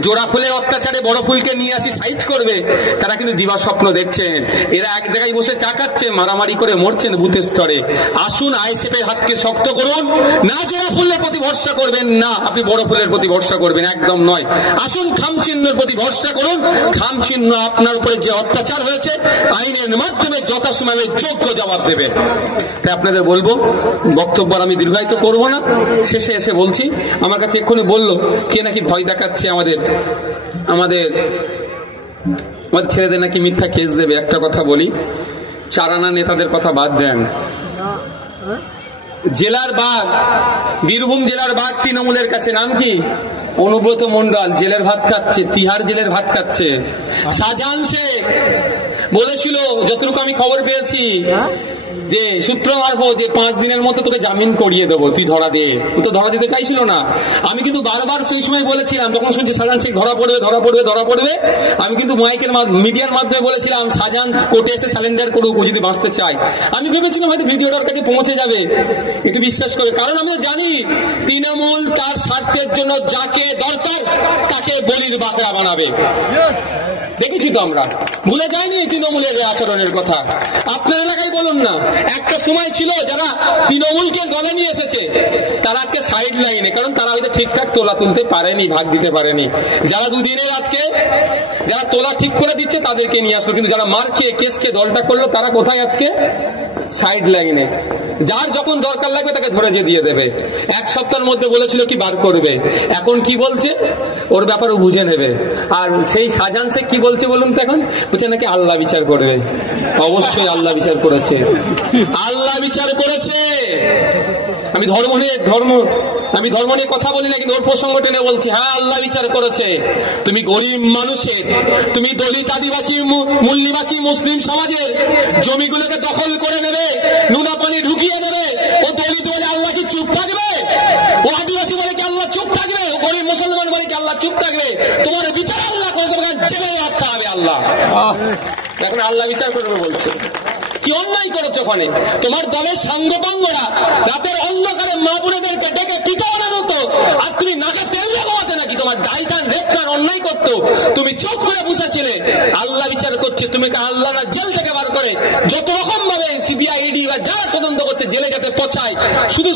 জোড়া ফুলের অত্যাচারে বড় ফুলকে নিয়ে আসি সাইজ করবে, তারা কিন্তু দিবা স্বপ্ন দেখছেন। এরা এক জায়গায় বসে চা খাচ্ছে, মারামারি করে মরছেন বুথের স্তরে। আসুন আইএসএফ এর হাতকে শক্ত করুন, না জোড়া ফুলের প্রতি ভরসা করবেন, না আপনি বড় ফুলের প্রতি ভরসা করবেন, একদম নয়। আসুন খামচিহ্নের প্রতি ভরসা করুন, খামচিহ্ন আপনার উপরে যে অত্যাচার হয়েছে আইনের মাধ্যমে যথাসময়ে যোগ্য জবাব দেবে। তাই আপনাদের বলবো, বক্তব্য আমি দীর্ঘায়িত করবো না, শেষে এসে বলছি, আমার কাছে এক্ষুনি বললো কে নাকি ভয় দেখাচ্ছে আমাদের ছেলেদের নাকি মিথ্যা কেস দেবে। একটা কথা বলি, 4 আনা নেতাদের কথা বাদ দেন, জেলার বাঘ, বীরভূম জেলার বাঘ তৃণমূলের কাছে, নাম কি? অনুব্রত মন্ডল, জেলের ভাত খাচ্ছে, তিহার জেলের ভাত খাচ্ছে। শাহজাহান শেখ বলেছিল, যতটুকু আমি খবর পেয়েছি, যে সূত্র মারফত, যে 5 দিনের মতো তোকে জামিন করিয়ে দেবো, তুই ধরা দে। ও তো ধরা দিতে চাইছিল না। আমি কিন্তু বারবার সেই সময় বলেছিলাম, যখন শুনছি শাহজাহান শেখ ধরা পড়বে, আমি কিন্তু মিডিয়ার মাধ্যমে বলেছিলাম শাহজাহান কোর্টে এসে স্যালেন্ডার করুক, ও যদি বাঁচতে চায়। আমি ভেবেছিলাম হয়তো ভিডিওটার কাছে পৌঁছে যাবে, একটু বিশ্বাস করে। কারণ আমি জানি তৃণমূল তার স্বার্থের জন্য যাকে দরকার তাকে বলির বাকরা বানাবে। দেখেছি তো আমরা, ভুলে যায়নি তৃণমূলের আচরণের কথা। আপনার এলাকায় বলুন না, একটা সময় ছিল যারা তৃণমূলকে দলে নিয়ে এসেছে তারা আজকে সাইড লাইনে, কারণ তারা হয়তো ঠিকঠাক তোলা তুলতে পারেনি, ভাগ দিতে পারেনি। যারা দুদিনের আজকে যারা তোলা ঠিক করে দিচ্ছে তাদেরকে নিয়ে আসলো, কিন্তু যারা মার খেয়ে কেসকে দলটা করলো তারা কোথায় আজকে? সাইড লাইনে। যার যখন দরকার লাগবে তাকে ধরে দিয়ে দেবে। 1 সপ্তাহের মধ্যে বলেছিল কি বার করবে, এখন কি বলছে ওর ব্যাপারে বুঝে নেবে। আর সেই শাহজাহান শেখ কি বলছে বলুন তো, এখন বলছে নাকি আল্লাহ বিচার করবে। অবশ্যই আল্লাহ বিচার করেছে, আল্লাহ বিচার করেছে। আমি ধর্ম নিয়ে কথা বলি না, কিন্তু ওর প্রসঙ্গ টেনে বলছি, হ্যাঁ আল্লাহ বিচার করেছে। তুমি গরিব মানুষের, তুমি দলিত, আদিবাসী, মূলনিবাসী মুসলিম সমাজের জমিগুলোকে দখল করে নেবে, নুনা পানি ঢুকিয়ে দেবে, ও দলিত বলে আল্লাহ কি চুপ থাকবে? এমন বলে যে আল্লাহ চুপ থাকবে, তোমার বিচার আল্লাহ করে দেবে, জেলে রক্ষা হবে আল্লাহ। এখন আল্লাহ বিচার করবে বলছে, কি অন্যায় করেছো ওখানে? তোমার দলের সাঙ্গপাঙ্গরা রাতের অন্ধকারে মা বোনেদেরকে ডেকে পিঠা বানানো হতো, আর তুমি নাকে তেল লাগাতে নাকি তোমার ডাই কান রেপ কান অন্যায় করতো, তুমি চুপ করে বসেছিলে। আল্লাহ বিচার করছে, তুমি আল্লাহ না জেল থেকে বার করে যত রকম ভাবে সিবিআই ইডি বা যারা তদন্ত করছে জেলে যাতে পচায়, শুধু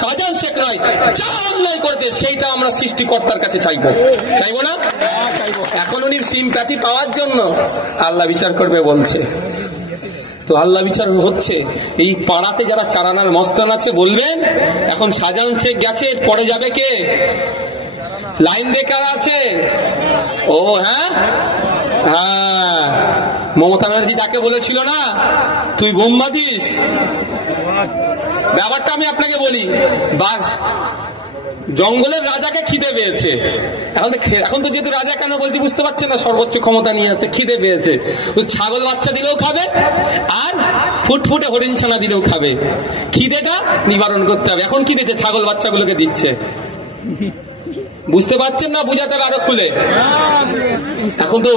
শাহজাহান শেখ নয়, যারা অন্যায় করছে সেইটা আমরা সৃষ্টিকর্তার কাছে চাইবো না? এখন উনি সিম্প্যাথি পাওয়ার জন্য আল্লাহ বিচার করবে বলছে। তো আল্লাহ বিচার হচ্ছে, এই পাড়াতে যারা চারানার মস্তান আছে বলবেন এখন শাহজাহান শেখ গেছে, পরে যাবে কে? লাইন বেকার আছে। ও হ্যাঁ হ্যাঁ, মমতা ব্যানার্জি তাকে বলেছিল না তুই বোম বাঁধিস। ব্যাপারটা আমি আপনাকে বলি, বাঘ জঙ্গলের রাজাকে খিদে পেয়েছে, এখন তো যেহেতু রাজা কেন বলছি বুঝতে পারছে না, সর্বোচ্চ ক্ষমতা নিয়ে আছে, খিদে পেয়েছে, ওই ছাগল বাচ্চা দিলেও খাবে আর ফুটফুটে হরিণ ছানা দিলেও খাবে। খিদেটা নিবারণ করতে হবে। এখন কি দিচ্ছে? ছাগল বাচ্চাগুলোকে দিচ্ছে। বুঝতে পারছেন না? বুঝাতে হবে আরো খুলে। এখন তো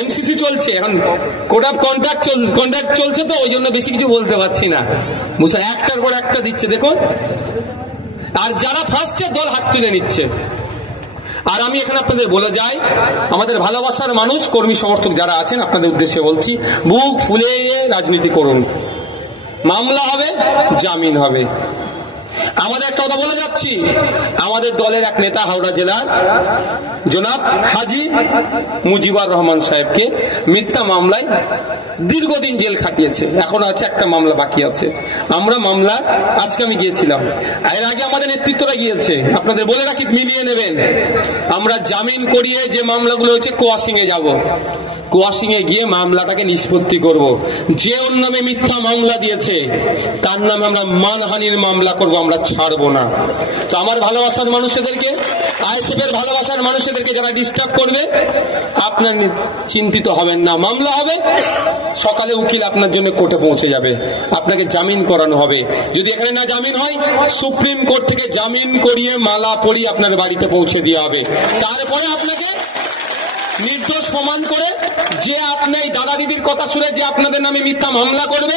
এমসিসি চলছে, এখন কোড অফ কন্ট্রাক্ট চলছে, তো ওই জন্য বেশি কিছু বলতে পারছি না। বুঝতে একটার পর একটা দিচ্ছে দেখুন, আর যারা ফার্স্টে দল হাত তুলে নিচ্ছে। আর আমি এখানে আপনাদের বলে যাই, আমাদের ভালোবাসার মানুষ, কর্মী সমর্থক যারা আছেন, আপনাদের উদ্দেশ্যে বলছি, বুক ফুলে রাজনীতি করুন। মামলা হবে, জামিন হবে। আমাদের একটা কথা বলে যাচ্ছি, আমাদের দলের এক নেতা হাওড়া জেলার জনাব হাজি মুজিবুর রহমান সাহেবকে মিথ্যা মামলায় দীর্ঘদিন জেল খাটিয়েছে, এখন আছে একটা মামলা বাকি আছে। আমরা মামলা আজকে আমি গিয়েছিলাম, এর আগে আমাদের নেতৃত্বরা গিয়েছে, আপনাদের বলে রাখি মিলিয়ে নেবেন। আমরা জামিন করিয়ে যে মামলাগুলো হচ্ছে কোয়াশিং এ যাব, কোয়াশিং এ গিয়ে মামলাটাকে নিষ্পত্তি করব। যে ওর নামে মিথ্যা মামলা দিয়েছে তার নামে আমরা মানহানির মামলা করব, আমরা ছাড়বো না। তো আমার ভালোবাসার মানুষদেরকে, আইএসএফ এর ভালোবাসার মানুষদেরকে যারা ডিস্টার্ব করবে, আপনার চিন্তিত হবেন না, মামলা হবে, সকালে উকিল আপনার জন্য কোর্টে পৌঁছে যাবে, আপনাকে জামিন করানো হবে। যদি এখানে না জামিন হয়, সুপ্রিম কোর্ট থেকে জামিন করিয়ে মালা পরিয়ে আপনার বাড়িতে পৌঁছে দেওয়া হবে। তারপরে আপনাকে নির্দোষ প্রমাণ করে, যে আপনি দাদা দিদির কথা শুনে যে আপনাদের নামে মিথ্যা মামলা করবে,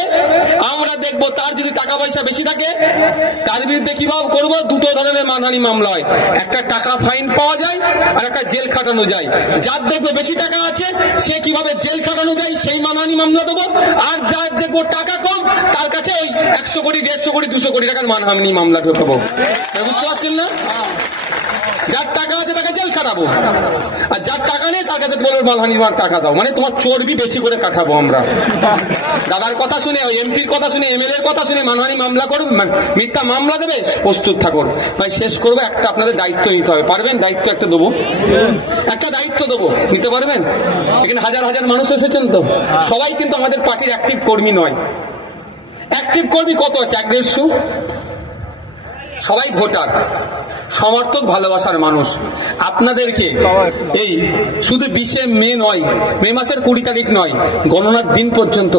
আমরা দেখবো তার যদি টাকা পয়সা বেশি থাকে তার বিরুদ্ধে কিভাবে করবো। দুটো ধরনের মানহানি মামলা হয়, একটা টাকা ফাইন পাওয়া যায় আর একটা জেল খাটানো যায়। যার দেখবো বেশি টাকা আছে সে কিভাবে জেল খাটানো যায় সেই মানহানি মামলা দেবো, আর যার দেখবো টাকা কম তার কাছে ওই 100 কোটি 150 কোটি 200 কোটি টাকার মানহানি মামলা ঢোকাবো। বুঝতে পারছেন না? যার টাকা আছে তাকে জেল খাটাবো, আর যার টাকা নেই তার কাছে বলবো মানহানির টাকা দাও, মানে তোমার চর্বি বেশি করে কাটাবো আমরা। দাদার কথা শুনে, এমপির কথা শুনে, এমএলএ এর কথা শুনে মানহানি মামলা করবে, মিথ্যা মামলা দেবে, প্রস্তুত থাকুন ভাই। শেষ করবো, একটা আপনাদের দায়িত্ব নিতে হবে, পারবেন? দায়িত্ব একটা দেবো, একটা দায়িত্ব দেবো, নিতে পারবেন? এখানে হাজার হাজার মানুষ এসেছেন, তো সবাই কিন্তু আমাদের পার্টির অ্যাক্টিভ কর্মী নয়। অ্যাক্টিভ কর্মী কত আছে? 150। সবাই ভোটার, সমর্থক, ভালোবাসার মানুষ। আপনাদেরকে এই শুধু 20 মে নয়, মে মাসের 20 তারিখ নয়, গণনার দিন পর্যন্ত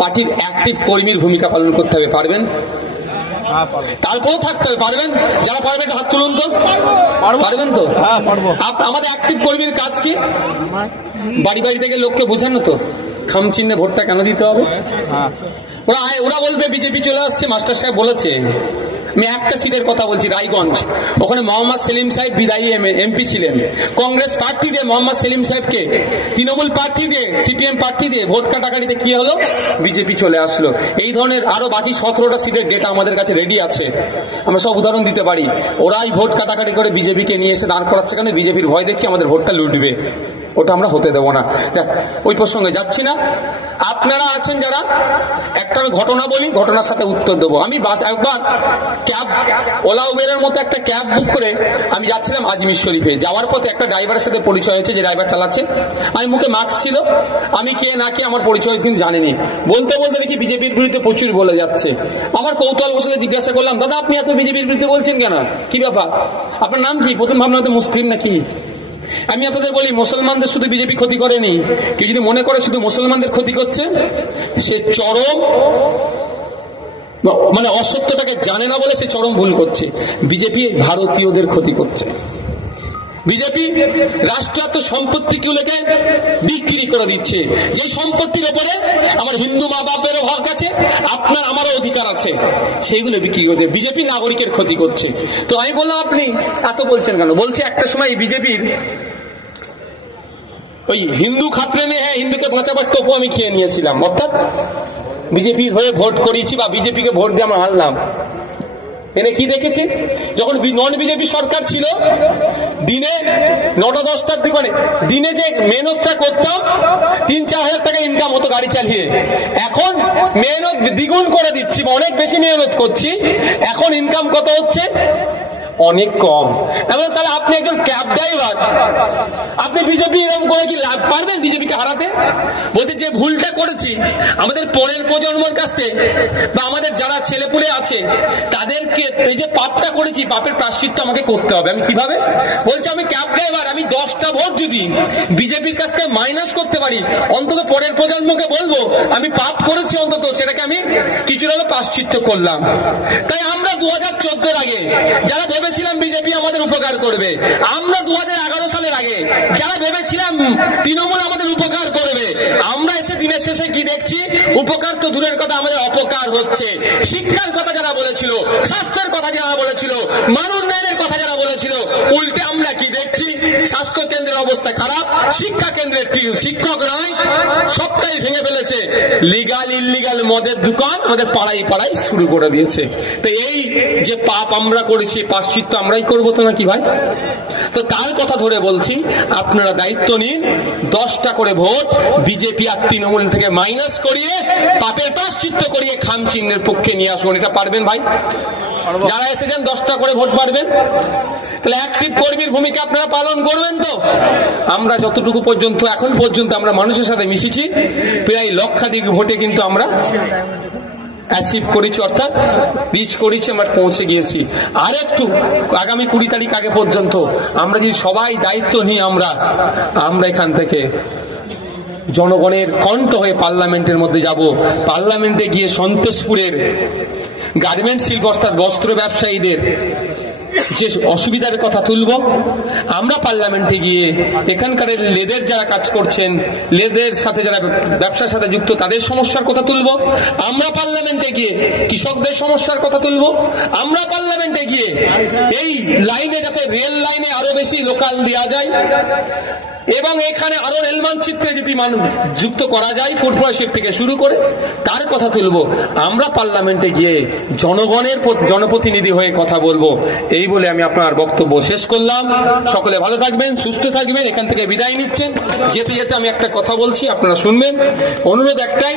পার্টির অ্যাক্টিভ কর্মীর ভূমিকা পালন করতে হবে। পারবেন? তারপরেও থাকতে হবে। পারবেন? যারা পারবেন হাত তুলুন তো। পারবেন তো? আমাদের অ্যাক্টিভ কর্মীর কাজ কি? বাড়ি বাড়ি থেকে লোককে বোঝানো তো খামচিহ্নে ভোটটা কেন দিতে হবে। ওরা বলবে বিজেপি চলে আসছে, মাস্টার সাহেব বলেছে। আমি একটা সিটের কথা বলছি, রায়গঞ্জ, ওখানে মোহাম্মদ সেলিম সাহেব বিদায়ী এমপি ছিলেন। কংগ্রেস প্রার্থী দিয়ে মোহাম্মদ সেলিম সাহেবকে, তৃণমূল প্রার্থী দিয়ে, সিপিএম প্রার্থী দিয়ে ভোট কাটাকাটিতে কি হলো? বিজেপি চলে আসলো। এই ধরনের আরো বাকি 17টা সিটের ডেটা আমাদের কাছে রেডি আছে, আমরা সব উদাহরণ দিতে পারি। ওরাই ভোট কাটাকাটি করে বিজেপিকে নিয়ে এসে দাঁড় করাচ্ছে, কেন? বিজেপির ভয় দেখি আমাদের ভোটটা লুটবে, ওটা আমরা হতে দেবো না। ওই প্রসঙ্গে যাচ্ছি না। আপনারা আছেন যারা, একটা ঘটনা বলি, ঘটনার সাথে উত্তর দেবো। আমি একবার ক্যাব, ওলা উবেরের মতো একটা ক্যাব বুক করে আমি যাচ্ছিলাম আজমির শরীফে। যাওয়ার পথে একটা ড্রাইভারের সাথে পরিচয় হয়েছে, যে ড্রাইভার চালাচ্ছে। আমি মুখে মাস্ক ছিল, আমি কে না কে আমার পরিচয় কিন্তু জানিনি। বলতে বলতে দেখি বিজেপির বিরুদ্ধে প্রচুর বলে যাচ্ছে। আমার কৌতূহল বসে জিজ্ঞাসা করলাম, দাদা আপনি এত বিজেপির বিরুদ্ধে বলছেন কেন? কি ব্যাপার? আপনার নাম কি? প্রথম ভাবনা হয়তো মুসলিম নাকি। আমি আপনাদের বলি, মুসলমানদের শুধু বিজেপি ক্ষতি করেনি। কেউ যদি মনে করে শুধু মুসলমানদের ক্ষতি করছে, সে চরম, মানে অসত্যটাকে জানে না বলে সে চরম ভুল করছে। বিজেপি ভারতীয়দের ক্ষতি করছে। বিজেপি রাষ্ট্রায়ত্ত সম্পত্তিগুলোকে বিক্রি করে দিচ্ছে, যে সম্পত্তির উপরে আমার হিন্দু মা বাপেরও হক আছে, আপনার আমারও অধিকার আছে, সেইগুলো বিক্রি করে বিজেপি নাগরিকের ক্ষতি করছে। তো আমি বললাম আপনি এত বলছেন কেন? বলছে একটা সময় বিজেপির ওই হিন্দু খাতরে নিয়ে, হ্যাঁ হিন্দুকে বাঁচাবার টোপো আমি খেয়ে নিয়েছিলাম, অর্থাৎ বিজেপির হয়ে ভোট করিয়েছি বা বিজেপিকে ভোট দিয়ে আমরা হারলাম। এনে কি দেখেছি, যখন নন বিজেপি সরকার ছিল দিনে 9টা-10টার দিকে, মানে দিনে যে মেহনতটা করতাম 3-4 হাজার টাকা ইনকাম হতো গাড়ি চালিয়ে, এখন মেহনত দ্বিগুণ করে দিচ্ছি বা অনেক বেশি মেহনত করছি, এখন ইনকাম কত হচ্ছে? অনেক কম। তাহলে আপনি একজন ক্যাব ড্রাইভার, আপনি বিজেপি এরকম করে কি লাভ পারবেন বিজেপিকে হারাতে? বলছে যে ভুলটা করেছি আমাদের পরের প্রজন্মের কাছে বা আমাদের যারা ছেলেপুলে আছে তাদেরকে, এই যে পাপটা করেছি পাপের প্রায়শ্চিত্ত আমাকে করতে হবে। আমি কিভাবে? বলছে আমি ক্যাব ড্রাইভার, আমি 10টা ভোট যদি বিজেপির কাছ থেকে মাইনাস করতে পারি, অন্তত পরের প্রজন্মকে বলবো আমি পাপ করেছি, অন্তত সেটাকে আমি কিছুটা হলো প্রায়শ্চিত্ত করলাম। তাই আমরা 2014-এর আগে যারা ভেবেছিলাম বিজেপি আমাদের উপকার করবে, আমরা 2011 সালের আগে যারা ভেবেছিলাম তৃণমূল আমাদের উপকার করবে, আমরা এসে দিনের শেষে কি দেখছি? উপকার তো দূরের কথা, আমাদের অপকার হচ্ছে। শিক্ষার কথা যারা বলেছিল, স্বাস্থ্যের কথা যারা বলেছিল, মান উন্নয়নের কথা যারা বলেছিল, উল্টে আমরা কি দেখছি? স্বাস্থ্য কেন্দ্রের অবস্থা খারাপ, শিক্ষা কেন্দ্রের শিক্ষক নয়, সবটাই ভেঙে ফেলেছে। লিগাল ইল্লিগাল মদের দোকান আমাদের পাড়ায় পাড়ায় শুরু করে দিয়েছে। তো এই যে পাপ আমরা করেছি, প্রায়শ্চিত্ত আমরাই করবো তো নাকি ভাই? তো তার কথা ধরে বলছি, আপনারা দায়িত্ব নিন, 10টা করে ভোট বিজেপি আর তৃণমূল থেকে মাইনাস করিয়ে পাপের প্রায়শ্চিত্ত করিয়ে খামচিহ্নের পক্ষে নিয়ে আসুন। এটা পারবেন ভাই? যারা এসেছেন 10টা করে ভোট পারবেন? তাহলে অ্যাক্টিভ কর্মীর ভূমিকা আপনারা পালন করবেন তো? আমরা যতটুকু পর্যন্ত এখন পর্যন্ত আমরা মানুষের সাথে মিশেছি, প্রায় লক্ষাধিক ভোটে কিন্তু আমরা অ্যাচিভ করেছি, অর্থাৎ রিচ করেছি, আমরা পৌঁছে গিয়েছি। আর একটু আগামী 20 তারিখ আগে পর্যন্ত আমরা যদি সবাই দায়িত্ব নিই, আমরা এখান থেকে জনগণের কণ্ঠ হয়ে পার্লামেন্টের মধ্যে যাব। পার্লামেন্টে গিয়ে সন্তোষপুরের গার্মেন্টস শিল্প অর্থাৎ বস্ত্র ব্যবসায়ীদের যে অসুবিধার কথা তুলব, আমরা পার্লামেন্টে গিয়ে এখানকার লেদের যারা কাজ করছেন, লেদের সাথে যারা ব্যবসার সাথে যুক্ত, তাদের সমস্যার কথা তুলব। আমরা পার্লামেন্টে গিয়ে কৃষকদের সমস্যার কথা তুলব। আমরা পার্লামেন্টে গিয়ে এই লাইনে যাতে রেল লাইনে আরো বেশি লোকাল দেওয়া যায় এবং এখানে আরো রেল মানচিত্রে যদি যুক্ত করা যায়, ফুড প্রসেসিং থেকে শুরু করে, তার কথা তুলব। আমরা পার্লামেন্টে গিয়ে জনগণের জনপ্রতিনিধি হয়ে কথা বলবো। এই বলে আমি আপনার বক্তব্য শেষ করলাম। সকলে ভালো থাকবেন, সুস্থ থাকবেন। এখান থেকে বিদায় নিচ্ছেন। যেতে যেতে আমি একটা কথা বলছি, আপনারা শুনবেন। অনুরোধ একটাই,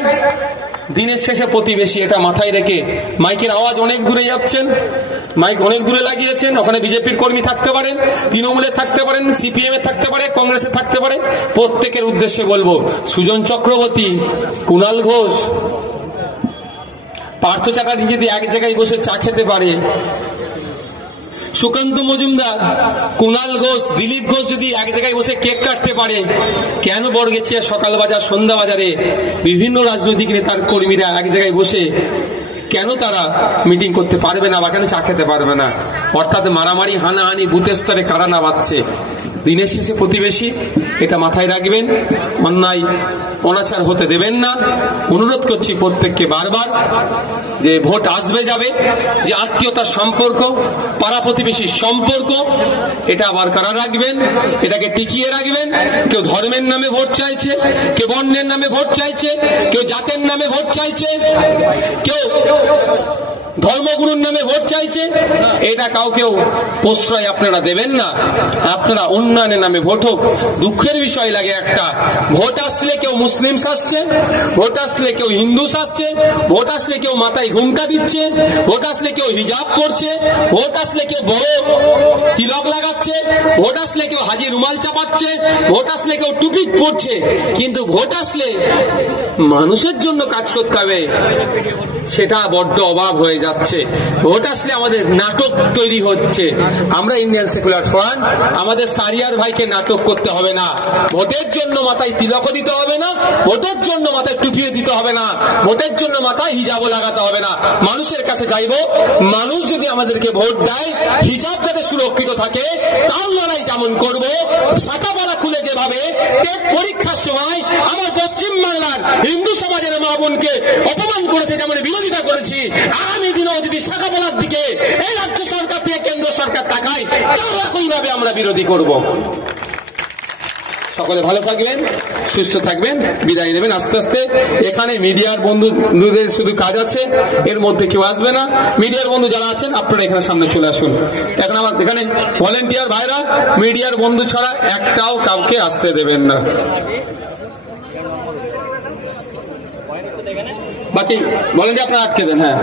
দিনের শেষে প্রতিবেশী, এটা মাথায় রেখে। মাইকের আওয়াজ অনেক দূরে যাচ্ছেন, মাইক অনেক দূরে লাগিয়েছেন, ওখানে বিজেপির কর্মী থাকতে পারেন, তৃণমূলের থাকতে পারেন, সিপিএম এর থাকতে পারে, কংগ্রেসের থাকতে পারে। প্রত্যেকের উদ্দেশ্যে বলবো, সুজন চক্রবর্তী, কুণাল ঘোষ, পার্থ চ্যাটার্জি যদি এক জায়গায় বসে চা খেতে পারে, সুকান্ত মজুমদার, কুণাল ঘোষ, দিলীপ ঘোষ যদি এক জায়গায় বসে কেক কাটতে পারে, কেন বড়গেছিয়া সকাল বাজার সন্ধ্যা বাজারে বিভিন্ন রাজনৈতিক নেতার কর্মীরা এক জায়গায় বসে কেন তারা মিটিং করতে পারবে না বা কেন চা খেতে পারবে না? অর্থাৎ মারামারি, হানাহানি বুথের স্তরে কারা না বাড়ছে। দিনের শেষে প্রতিবেশী, এটা মাথায় রাখবেন, অন্যায় অনাচার হতে দেবেন না। অনুরোধ করছি প্রত্যেককে বারবার, যে ভোট আসবে যাবে, যে আত্মীয়তার সম্পর্ক, পাড়া প্রতিবেশীর সম্পর্ক, এটা বরকরার রাখবেন, এটাকে টিকিয়ে রাখবেন। কেউ ধর্মের নামে ভোট চাইছে, কেউ বর্ণের নামে ভোট চাইছে, কেউ জাতের নামে ভোট চাইছে, কেউ ধর্মগুরুর নামে ভোট চাইছে, এটা কাউকেও প্রশ্রয় আপনারা দেবেন না। আপনারা উন্নয়নের নামে ভোট হোক। দুঃখের বিষয় লাগে একটা, ভোট আসলে কেউ মুসলিম সাজছে, ভোট আসলে কেউ হিন্দু সাজছে, ভোট আসলে কেউ মাথায় ঘুমটা দিচ্ছে, ভোট আসলে কেউ হিজাব করছে, ভোট আসলে কেউ বড় তিলক লাগাচ্ছে, ভোট আসলে কেউ হাজি রুমাল চাপাচ্ছে, ভোট আসলে কেউ টুপি পরছে, কিন্তু ভোট আসলে মানুষের জন্য কাজ করতে হবে, সেটা বড্ড অভাব হয়ে যাচ্ছে। ভোট আসলে আমাদের নাটক তৈরি হচ্ছে। আমরা ইন্ডিয়ান সেকুলার ফ্রন্ট, আমাদের সারিয়ার ভাইকে নাটক করতে হবে না। ভোটের জন্য মাথায় তিলকও দিতে হবে না, ভোটের জন্য মাথায় টুপিও দিতে হবে না, ভোটের জন্য মাথায় হিজাবও লাগাতে হবে না। মানুষের কাছে চাইব, মানুষ যদি আমাদেরকে ভোট দেয়, হিজাব যাতে সুরক্ষিত থাকে তার লড়াই যেমন করব। শাখাপালা খুলে যেভাবে টেট পরীক্ষার সময় আমার পশ্চিমবাংলার হিন্দু সমাজের মা বোনকে অপমান করেছে, যেমন বিরোধিতা করেছি, আগামী দিনেও যদি শাখাপালার দিকে এই রাজ্য সরকার থেকে কেন্দ্র সরকার তাকায়, তাও একইভাবে আমরা বিরোধী করব। সকলে ভালো থাকবেন, সুস্থ থাকবেন, বিদায় নেবেন আস্তে আস্তে। এখানে মিডিয়ার বন্ধুদের শুধু কাজ আছে, এর মধ্যে কেউ আসবে না। মিডিয়ার বন্ধু যারা আছেন আপনারা এখানে সামনে চলে আসুন। এখন আমার এখানে ভলেন্টিয়ার ভাইরা মিডিয়ার বন্ধু ছাড়া একটাও কাউকে আসতে দেবেন না। বাকি ভলেন্টিয়ার আপনারা আটকে দেন। হ্যাঁ,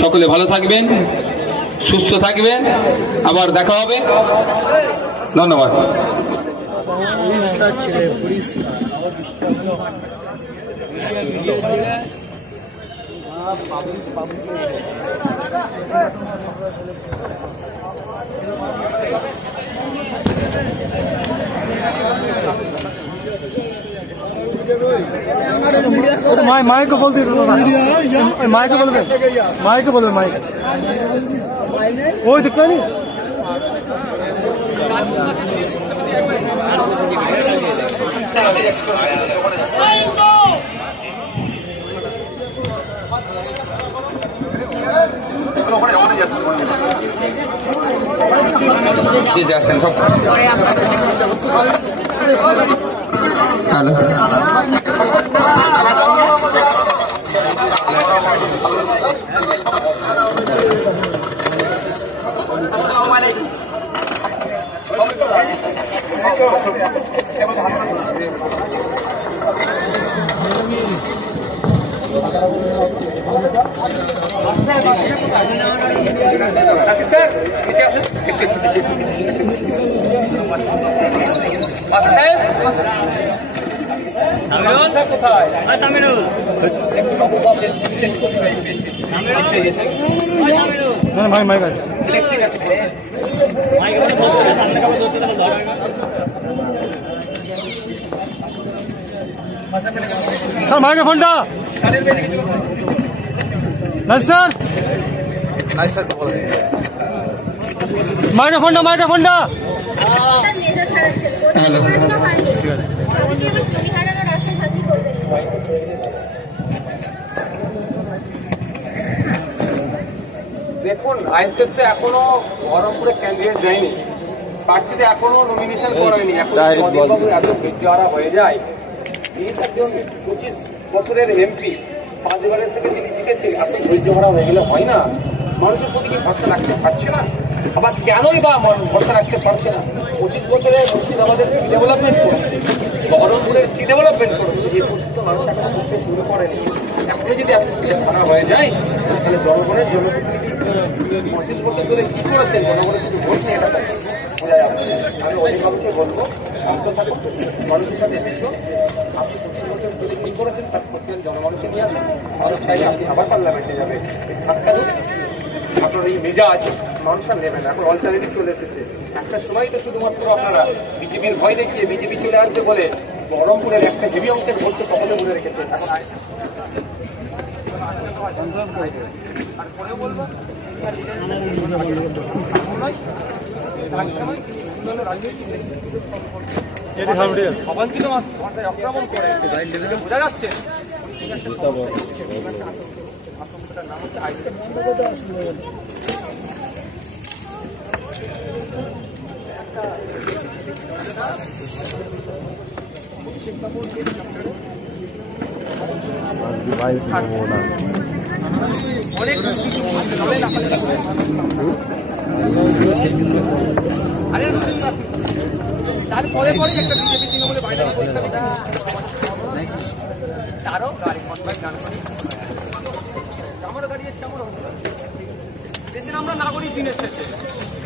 সকলে ভালো থাকবেন, সুস্থ থাকবেন, আবার দেখা হবে। ধন্যবাদ। माइक को बोल दी, माइक को बोलबे, माइक को बोलबे, माइक वो दिखता नहीं। হ্যালো, भाई माइक सर, माइक्रोफोनটা না স্যার, মাইক্রোফোনটা হ্যালো। দেখুন, আইএসএফ তো এখনো বহরমপুরে ক্যান্ডিডেট দেয়নি, প্রার্থীতে এখনো নমিনেশন করেনি। এখন এত ভিড় হয়ে যায়, একজন 25 বছরের এমপি 5 বারের থেকে তিনি জিতেছেন, এত ধৈর্য ভরা হয়ে গেলে হয় না? মানুষের প্রতি কি ভরসা রাখতে পারছে না? আবার কেনই বা ভরসা রাখতে পারছে না? 25 বছরের মুর্শিদ আমাদের কি ডেভেলপমেন্ট করেছে, বহরমপুরের কি ডেভেলপমেন্ট করেছে, যে প্রশ্ন মানুষ এখন করতে শুরু করেনি। এখনই যদি আপনি ধরা হয়ে যায়, তাহলে জনগণের জন্য 25 বছর ধরে কি করেছেন, জনগণের শুধু ভোট নিয়ে এটা বোঝা যাচ্ছে। আমি অভিভাবককে বলবো, শান্ত থাকুন, মানুষের সাথে এসেছেন, আপনি 25 বছর ধরে কি করেছেন তার প্রত্যেক জনগণকে নিয়ে আসেন, মানুষ চাইলে আপনি আবার পার্লামেন্টে যাবেন। আপনার এই মেজাজ মানুষ আর নেবেন, এখন অল্টারনেটিভ চলে এসেছে। একটা সময় তো শুধুমাত্র আপনারা বিজেপির ভয় দেখিয়ে বিজেপি চলে আসবে বলে বহরমপুরের একটা হেভি অংশের ভোটকে কখনো বলে রেখেছেন। এখন অবাঞ্ছিত ভাষায় আক্রমণ করে বোঝা যাচ্ছে। নাম হচ্ছে আইসিএফ। অনেক তারপরে পরে একটা বিজেপি তৃণমূলে বাইরে তারও গাড়ি গান করি আমারও গাড়ি যাচ্ছে, আমারও দেশের আমরা নাগরিক দিনের শেষে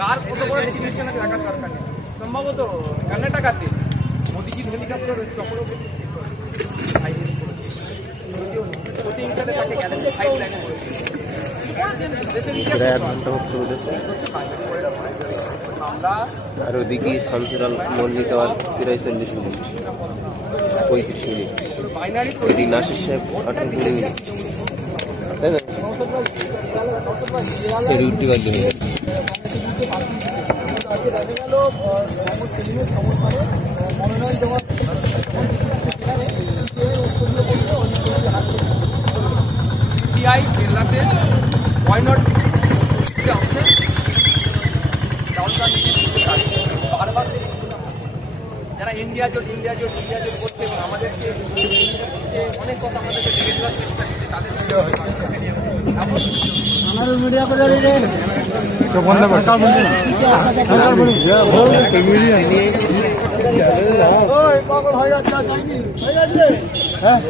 কার কত বড় চিকিৎসা রাখার দরকার নেই। সম্ভবত কান্নাটা কাটে মোদিজির হেলিকপ্টার সকল প্রতি হিসাবে তাকে গ্যালারি 5 লাখ আর ওদিকে শামসুরাল মল্লিক আবার প্রায় 40 মিনিট 35 মিনিট ওদিকে নাসির সাহেব 18-20 মিনিট তাই না সেটি উঠতে পারবে সিপিআই কেরলাতে ওয়াই নট অংশে বারবার যারা ইন্ডিয়া জোট করছে এবং আমাদেরকে অনেক কথা আমাদেরকে দেখে দেওয়ার চেষ্টা করছে তাদের মিডিয়া করে বন্ধ হয়ে যাচ্ছে হ্যাঁ